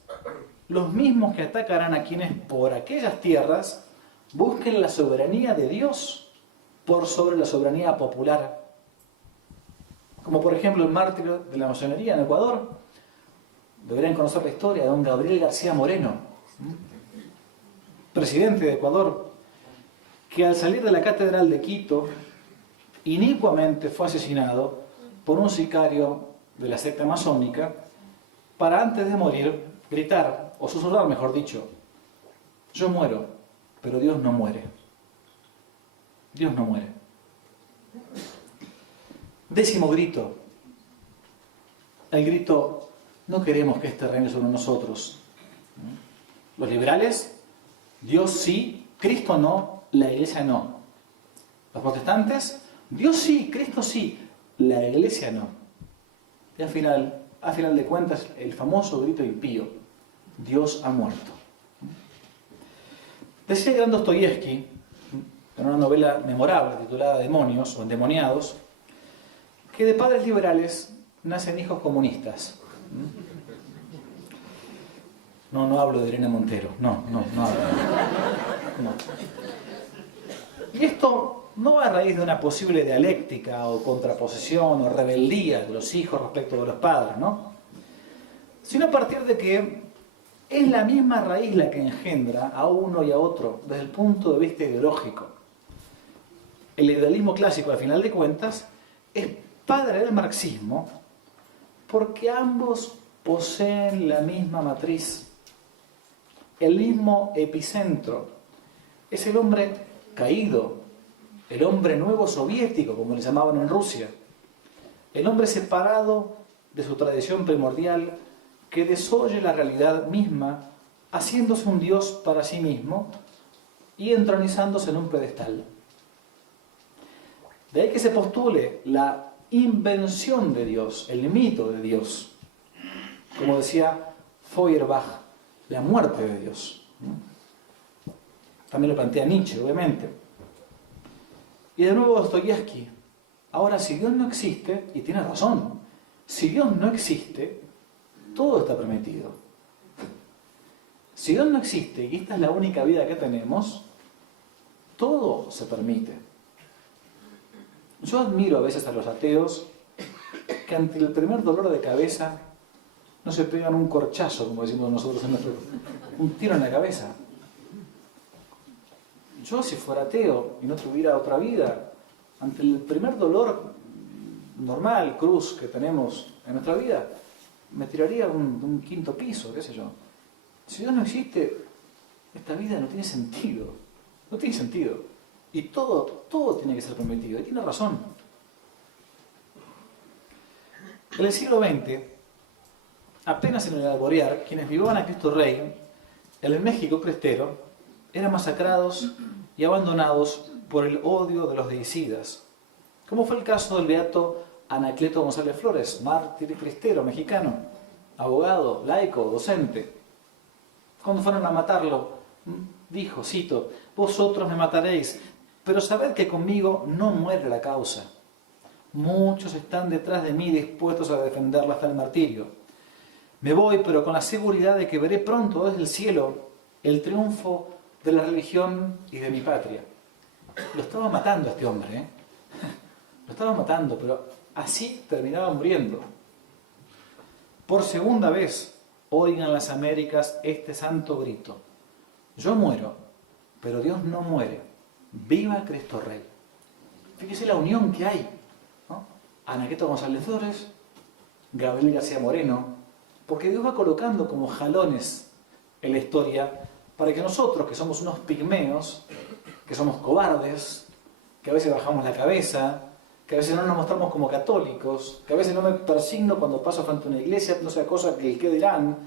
los mismos que atacarán a quienes por aquellas tierras busquen la soberanía de Dios por sobre la soberanía popular. Como por ejemplo el mártir de la masonería en Ecuador. Deberían conocer la historia de don Gabriel García Moreno, presidente de Ecuador, que al salir de la catedral de Quito, inicuamente fue asesinado por un sicario de la secta masónica, para antes de morir gritar, o susurrar mejor dicho, yo muero, pero Dios no muere. Dios no muere. 10º grito. El grito, no queremos que este reine sobre nosotros. Los liberales, Dios sí, Cristo no, la iglesia no. Los protestantes, Dios sí, Cristo sí, la iglesia no. Y al final de cuentas, el famoso grito impío, Dios ha muerto. Decía el gran Dostoyevsky, en una novela memorable titulada Demonios o Endemoniados, que de padres liberales nacen hijos comunistas. No hablo de Irene Montero, no hablo. No. Y esto no a raíz de una posible dialéctica o contraposición o rebeldía de los hijos respecto de los padres, ¿no? Sino a partir de que es la misma raíz la que engendra a uno y a otro desde el punto de vista ideológico. El liberalismo clásico, al final de cuentas, es padre del marxismo porque ambos poseen la misma matriz, el mismo epicentro. Es el hombre caído, el hombre nuevo soviético, como le llamaban en Rusia, el hombre separado de su tradición primordial que desoye la realidad misma, haciéndose un Dios para sí mismo y entronizándose en un pedestal. De ahí que se postule la invención de Dios, el mito de Dios. Como decía Feuerbach, la muerte de Dios. También lo plantea Nietzsche, obviamente. Y de nuevo Dostoyevsky. Ahora, si Dios no existe, y tiene razón, si Dios no existe, todo está permitido. Si Dios no existe y esta es la única vida que tenemos, todo se permite. Yo admiro a veces a los ateos que ante el primer dolor de cabeza no se pegan un corchazo, como decimos nosotros en nuestro... un tiro en la cabeza. Yo, si fuera ateo y no tuviera otra vida, ante el primer dolor normal, cruz, que tenemos en nuestra vida, me tiraría de un quinto piso, qué sé yo. Si Dios no existe, esta vida no tiene sentido. No tiene sentido. Y todo tiene que ser permitido. Y tiene razón. En el siglo XX, apenas en el Alborear, quienes vivían a Cristo Rey, en el México crestero, eran masacrados y abandonados por el odio de los deicidas. Como fue el caso del beato Anacleto González Flores, mártir y cristero mexicano, abogado, laico, docente. Cuando fueron a matarlo, dijo, cito, vosotros me mataréis, pero sabed que conmigo no muere la causa. Muchos están detrás de mí dispuestos a defenderla hasta el martirio. Me voy, pero con la seguridad de que veré pronto desde el cielo el triunfo de la religión y de mi patria. Lo estaba matando a este hombre, ¿eh? Lo estaba matando, pero así terminaba muriendo. Por segunda vez, oigan las Américas este santo grito. Yo muero, pero Dios no muere. ¡Viva Cristo Rey! Fíjese la unión que hay, ¿no? Anacleto González Flores, Gabriel García Moreno, porque Dios va colocando como jalones en la historia para que nosotros, que somos unos pigmeos, que somos cobardes, que a veces bajamos la cabeza, que a veces no nos mostramos como católicos, que a veces no me persigno cuando paso frente a una iglesia, no sea cosa que el que dirán,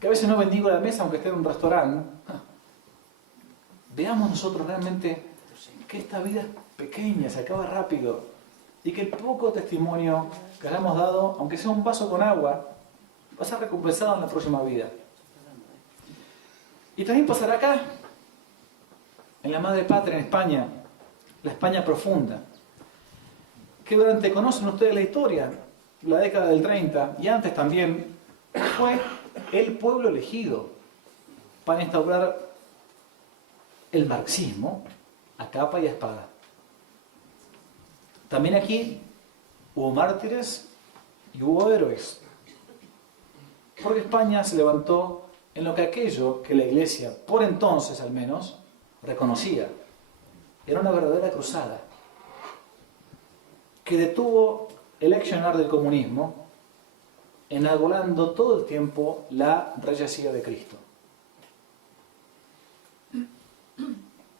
que a veces no bendigo la mesa aunque esté en un restaurante. Veamos nosotros realmente que esta vida es pequeña, se acaba rápido, y que el poco testimonio que hayamos dado, aunque sea un vaso con agua, va a ser recompensado en la próxima vida. Y también pasará acá, en la madre patria, en España, la España profunda, que durante, conocen ustedes la historia, la década del 30 y antes también, fue el pueblo elegido para instaurar el marxismo a capa y a espada. También aquí hubo mártires y hubo héroes, porque España se levantó en lo que aquello que la Iglesia, por entonces al menos, reconocía. Era una verdadera cruzada que detuvo el accionar del comunismo, enarbolando todo el tiempo la reyesía de Cristo.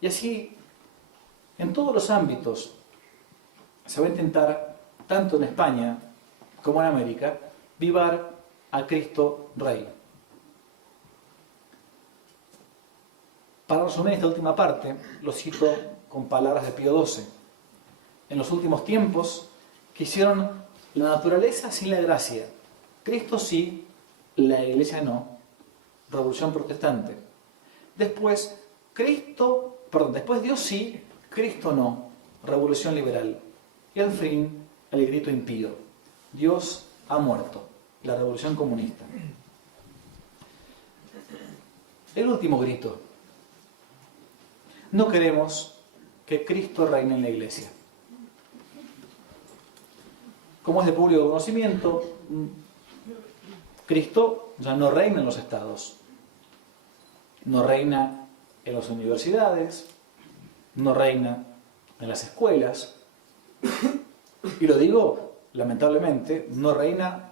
Y así, en todos los ámbitos, se va a intentar, tanto en España como en América, vivar a Cristo Rey. Para resumir esta última parte, lo cito con palabras de Pío XII. En los últimos tiempos, quisieron la naturaleza sin la gracia. Cristo sí, la Iglesia no. Revolución protestante. Después Dios sí, Cristo no. Revolución liberal. Y al fin, el grito impío. Dios ha muerto. La revolución comunista. El último grito. No queremos que Cristo reine en la iglesia. Como es de público conocimiento, Cristo ya no reina en los estados, no reina en las universidades, no reina en las escuelas, y lo digo lamentablemente, no reina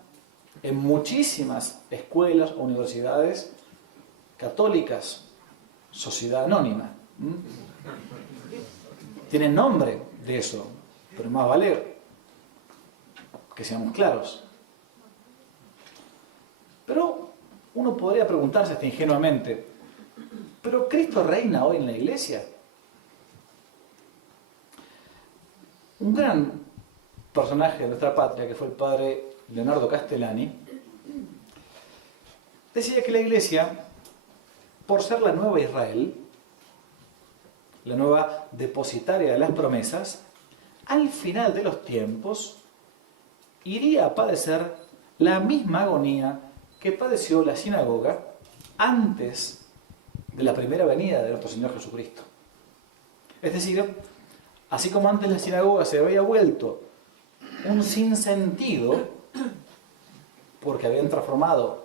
en muchísimas escuelas o universidades católicas, sociedad anónima. Tienen nombre de eso, pero más vale que seamos claros. Pero uno podría preguntarse hasta ingenuamente, ¿pero Cristo reina hoy en la iglesia? Un gran personaje de nuestra patria, que fue el padre Leonardo Castellani, decía que la iglesia, por ser la nueva Israel, la nueva depositaria de las promesas, al final de los tiempos iría a padecer la misma agonía que padeció la sinagoga antes de la primera venida de nuestro Señor Jesucristo. Es decir, así como antes la sinagoga se había vuelto un sinsentido porque habían transformado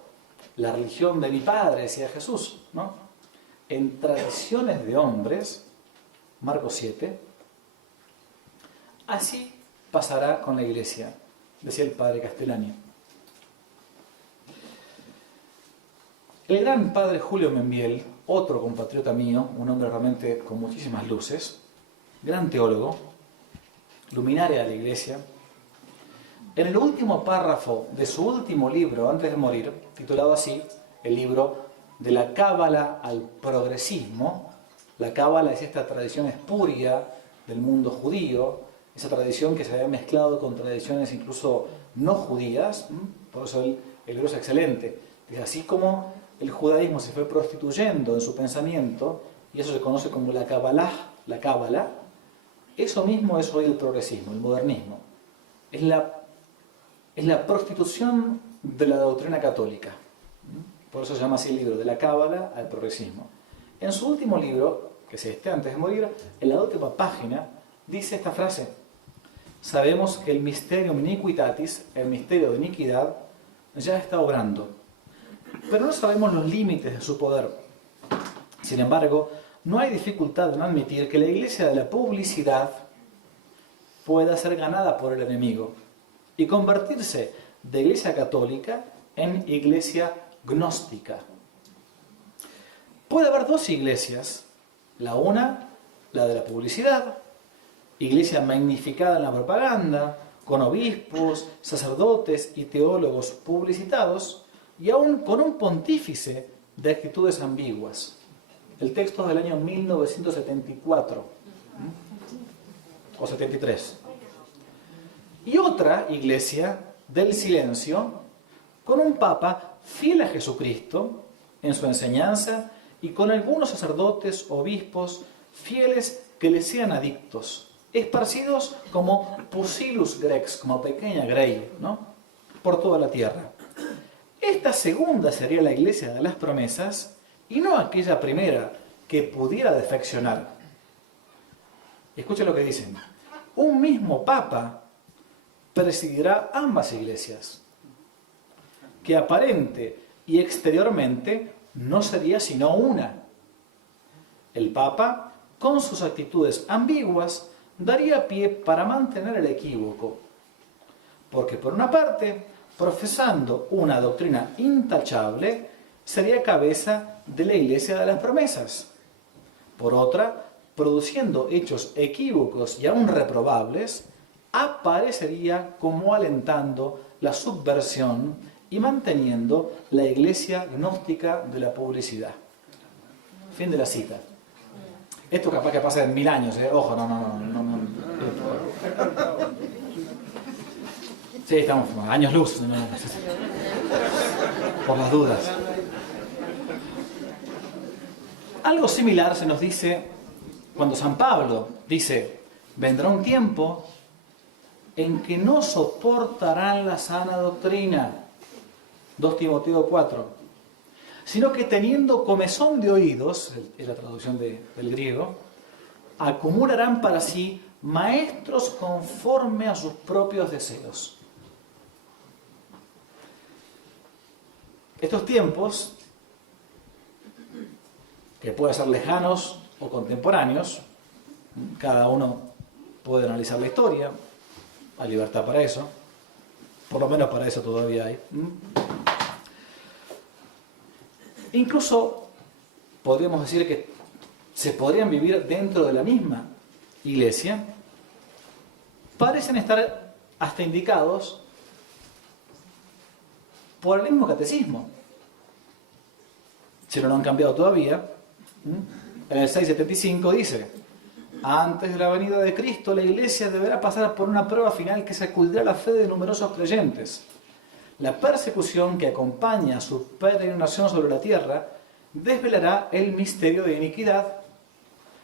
la religión de mi padre, decía Jesús, ¿no?, en tradiciones de hombres, Marcos 7, así pasará con la iglesia, decía el padre Castellani. El gran padre Julio Membiel, otro compatriota mío, un hombre realmente con muchísimas luces, gran teólogo, luminaria de la iglesia, en el último párrafo de su último libro antes de morir, titulado así, el libro de la cábala al progresismo. La cábala es esta tradición espuria del mundo judío, esa tradición que se había mezclado con tradiciones incluso no judías, por eso el libro es excelente. Dice, así como el judaísmo se fue prostituyendo en su pensamiento, y eso se conoce como la cábala, eso mismo es hoy el progresismo, el modernismo. Es la prostitución de la doctrina católica. Por eso se llama así el libro, de la cábala al progresismo. En su último libro, que es este, antes de morir, en la última página, dice esta frase: sabemos que el mysterium iniquitatis, el misterio de iniquidad, ya está obrando, pero no sabemos los límites de su poder. Sin embargo, no hay dificultad en admitir que la iglesia de la publicidad pueda ser ganada por el enemigo y convertirse de iglesia católica en iglesia gnóstica. Puede haber dos iglesias, la una, la de la publicidad, iglesia magnificada en la propaganda, con obispos, sacerdotes y teólogos publicitados, y aún con un pontífice de actitudes ambiguas. El texto es del año 1974 o 73. Y otra iglesia del silencio, con un papa fiel a Jesucristo en su enseñanza y con algunos sacerdotes, obispos, fieles que le sean adictos, esparcidos como Pusillus grex, como pequeña grey, ¿no?, por toda la tierra. Esta segunda sería la iglesia de las promesas y no aquella primera que pudiera defeccionar. Escuchen lo que dicen. Un mismo papa presidirá ambas iglesias, que aparente y exteriormente no sería sino una. El papa, con sus actitudes ambiguas, daría pie para mantener el equívoco, porque por una parte, profesando una doctrina intachable, sería cabeza de la iglesia de las promesas. Por otra, produciendo hechos equívocos y aún reprobables, aparecería como alentando la subversión y manteniendo la iglesia gnóstica de la publicidad. Fin de la cita. Esto capaz que pasa en 1000 años, ¿eh? Ojo, no. Sí, estamos años luz, por las dudas. Algo similar se nos dice cuando San Pablo dice: vendrá un tiempo en que no soportarán la sana doctrina, 2 Timoteo 4, sino que teniendo comezón de oídos, es la traducción del griego, acumularán para sí maestros conforme a sus propios deseos. Estos tiempos, que pueden ser lejanos o contemporáneos, cada uno puede analizar la historia, hay libertad para eso, por lo menos para eso todavía hay. Incluso podríamos decir que se podrían vivir dentro de la misma iglesia, parecen estar hasta indicados por el mismo catecismo. Si no lo han cambiado todavía, en el 675 dice: antes de la venida de Cristo, la iglesia deberá pasar por una prueba final que sacudirá la fe de numerosos creyentes. La persecución que acompaña a su peregrinación sobre la tierra desvelará el misterio de iniquidad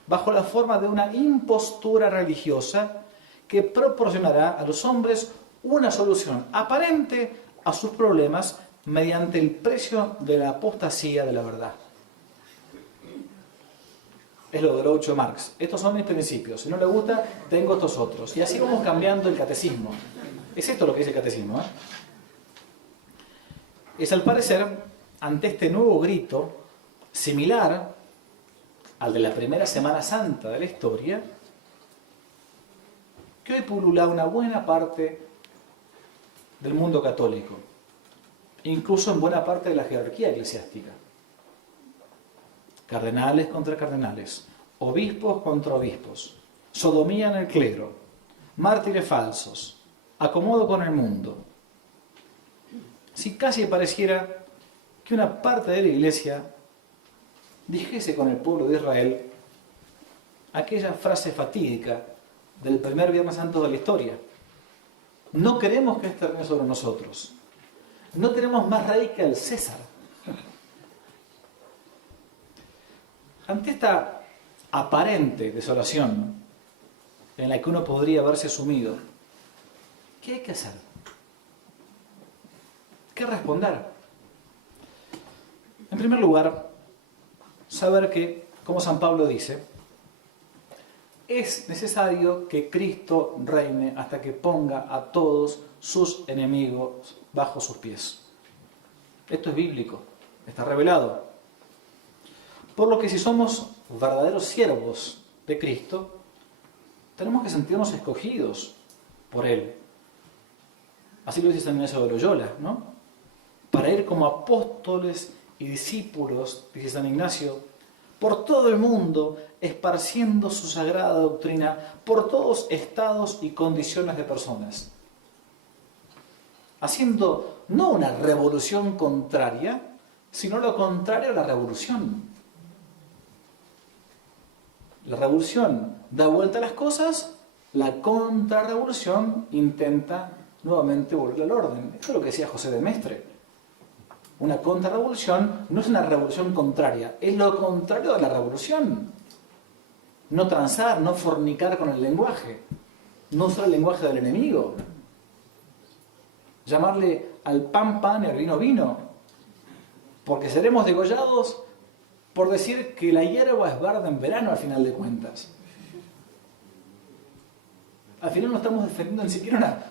bajo la forma de una impostura religiosa que proporcionará a los hombres una solución aparente a sus problemas mediante el precio de la apostasía de la verdad. Es lo de Groucho Marx. Estos son mis principios. Si no le gusta, tengo estos otros. Y así vamos cambiando el catecismo. Es esto lo que dice el catecismo, Es al parecer, ante este nuevo grito, similar al de la primera Semana Santa de la historia, que hoy pulula una buena parte del mundo católico, incluso en buena parte de la jerarquía eclesiástica. Cardenales contra cardenales, obispos contra obispos, sodomía en el clero, mártires falsos, acomodo con el mundo. Si casi pareciera que una parte de la iglesia dijese con el pueblo de Israel aquella frase fatídica del primer Viernes Santo de la historia: no queremos que este reine sobre nosotros, no tenemos más rey que el César. Ante esta aparente desolación en la que uno podría haberse sumido, ¿qué hay que hacer? ¿Qué responder? En primer lugar, saber que, como San Pablo dice, es necesario que Cristo reine hasta que ponga a todos sus enemigos bajo sus pies. Esto es bíblico, está revelado. Por lo que si somos verdaderos siervos de Cristo, tenemos que sentirnos escogidos por Él. Así lo dice San Ignacio de Loyola, ¿no? Para ir como apóstoles y discípulos, dice San Ignacio, por todo el mundo, esparciendo su sagrada doctrina por todos estados y condiciones de personas. Haciendo no una revolución contraria, sino lo contrario a la revolución. La revolución da vuelta a las cosas, la contrarrevolución intenta nuevamente volver al orden. Esto es lo que decía José de Maistre. Una contrarrevolución no es una revolución contraria, es lo contrario de la revolución. No transar, no fornicar con el lenguaje, no usar el lenguaje del enemigo. Llamarle al pan pan y al vino vino, porque seremos degollados por decir que la hierba es verde en verano al final de cuentas. Al final no estamos defendiendo ni siquiera una...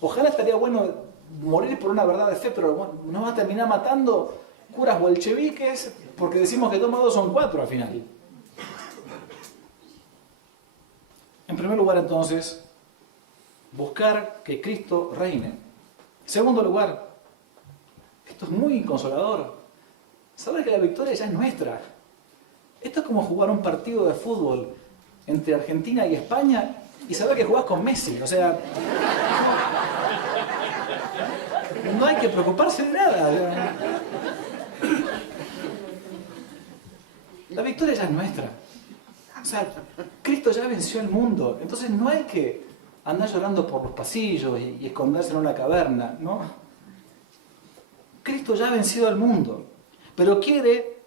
Ojalá estaría bueno morir por una verdad de fe, pero bueno, nos va a terminar matando curas bolcheviques porque decimos que 2 más 2 son 4 al final. En primer lugar, entonces, buscar que Cristo reine. En segundo lugar, esto es muy consolador, saber que la victoria ya es nuestra. Esto es como jugar un partido de fútbol entre Argentina y España y saber que jugás con Messi. O sea, no hay que preocuparse de nada. La victoria ya es nuestra. O sea, Cristo ya venció el mundo. Entonces no hay que andar llorando por los pasillos y esconderse en una caverna, ¿no? Cristo ya ha vencido al mundo. Pero quiere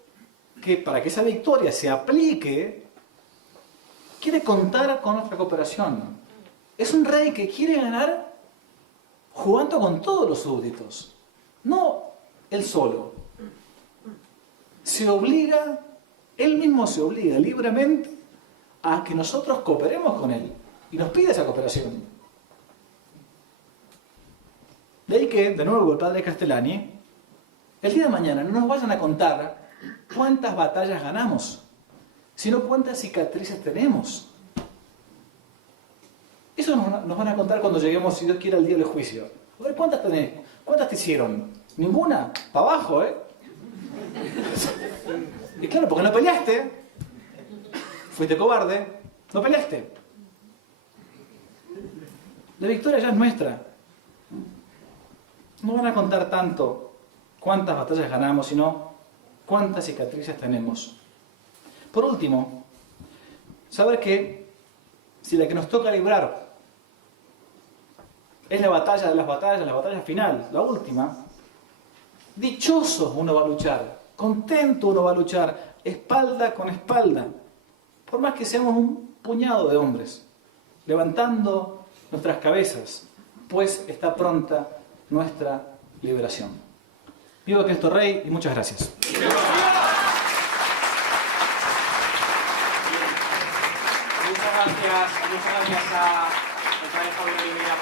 que para que esa victoria se aplique, quiere contar con nuestra cooperación. Es un rey que quiere ganar jugando con todos los súbditos, no él solo. Él mismo se obliga libremente a que nosotros cooperemos con Él. Y nos pide esa cooperación. De ahí que, de nuevo, el padre Castellani, el día de mañana no nos vayan a contar cuántas batallas ganamos, sino cuántas cicatrices tenemos. Eso nos van a contar cuando lleguemos, si Dios quiere, al día del juicio. A ver, ¿cuántas tenés? ¿Cuántas te hicieron? Ninguna. Para abajo, ¿eh? Y claro, porque no peleaste. Fuiste cobarde. No peleaste. La victoria ya es nuestra. No van a contar tanto cuántas batallas ganamos, sino cuántas cicatrices tenemos. Por último, saber que si la que nos toca librar es la batalla de las batallas, la batalla final, la última, dichoso uno va a luchar, contento uno va a luchar, espalda con espalda, por más que seamos un puñado de hombres, levantando nuestras cabezas, pues está pronta nuestra liberación. Viva Cristo Rey y muchas gracias. Muchas gracias al padre Javier Olivera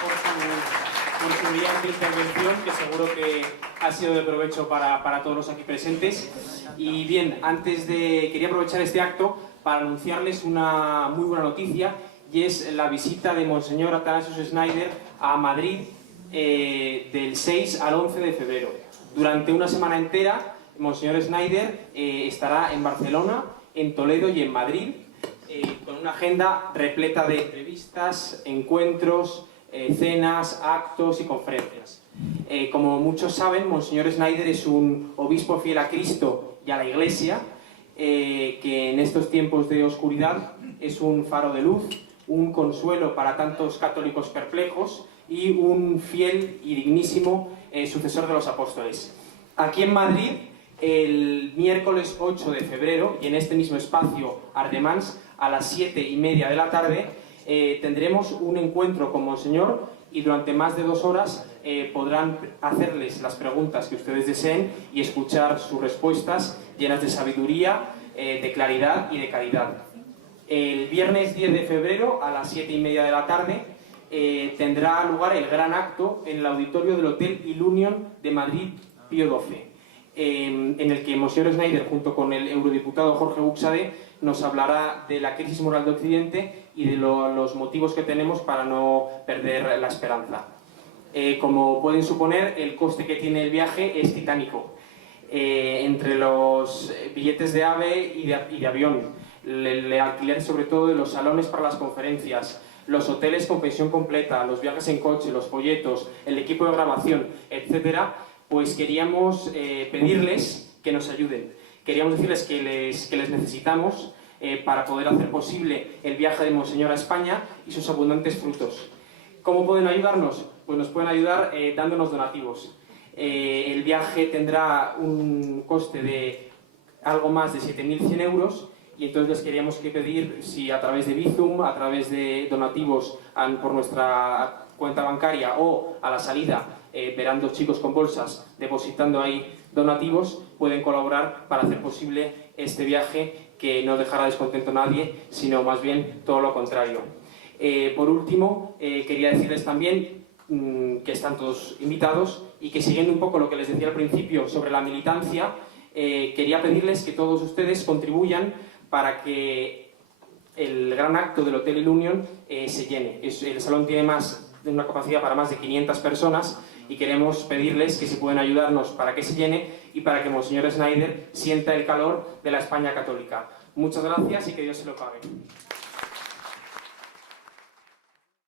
por su brillante intervención, que seguro que ha sido de provecho para todos los aquí presentes. Y bien, quería aprovechar este acto para anunciarles una muy buena noticia, y es la visita de Monseñor Athanasius Schneider a Madrid del 6 al 11 de febrero. Durante una semana entera, Monseñor Schneider estará en Barcelona, en Toledo y en Madrid, con una agenda repleta de entrevistas, encuentros, cenas, actos y conferencias. Como muchos saben, Monseñor Schneider es un obispo fiel a Cristo y a la Iglesia, que en estos tiempos de oscuridad es un faro de luz, un consuelo para tantos católicos perplejos y un fiel y dignísimo sucesor de los apóstoles. Aquí en Madrid, el miércoles 8 de febrero, y en este mismo espacio Ardemans, a las 7:30 de la tarde, tendremos un encuentro con Monseñor, y durante más de 2 horas podrán hacerles las preguntas que ustedes deseen y escuchar sus respuestas llenas de sabiduría, de claridad y de caridad. El viernes 10 de febrero, a las 7:30 de la tarde, tendrá lugar el gran acto en el auditorio del Hotel Ilunion de Madrid, Pío XII, en el que Monseñor Schneider, junto con el eurodiputado Jorge Buxade, nos hablará de la crisis moral de Occidente y de los motivos que tenemos para no perder la esperanza. Como pueden suponer, el coste que tiene el viaje es titánico. Entre los billetes de AVE y de avión, el alquiler sobre todo de los salones para las conferencias, los hoteles con pensión completa, los viajes en coche, los folletos, el equipo de grabación, etcétera, pues queríamos pedirles que nos ayuden. Queríamos decirles que les necesitamos para poder hacer posible el viaje de Monseñor a España y sus abundantes frutos. ¿Cómo pueden ayudarnos? Pues nos pueden ayudar dándonos donativos. El viaje tendrá un coste de algo más de 7.100 euros, y entonces les queríamos pedir si a través de Bizum, a través de donativos por nuestra cuenta bancaria, o a la salida verán 2 chicos con bolsas depositando ahí donativos, pueden colaborar para hacer posible este viaje que no dejará descontento a nadie, sino más bien todo lo contrario. Por último, quería decirles también que están todos invitados, y que, siguiendo un poco lo que les decía al principio sobre la militancia, quería pedirles que todos ustedes contribuyan para que el gran acto del Hotel Ilunion se llene. El salón tiene una capacidad para más de 500 personas, y queremos pedirles que si pueden ayudarnos para que se llene y para que Monseñor Schneider sienta el calor de la España católica. Muchas gracias y que Dios se lo pague.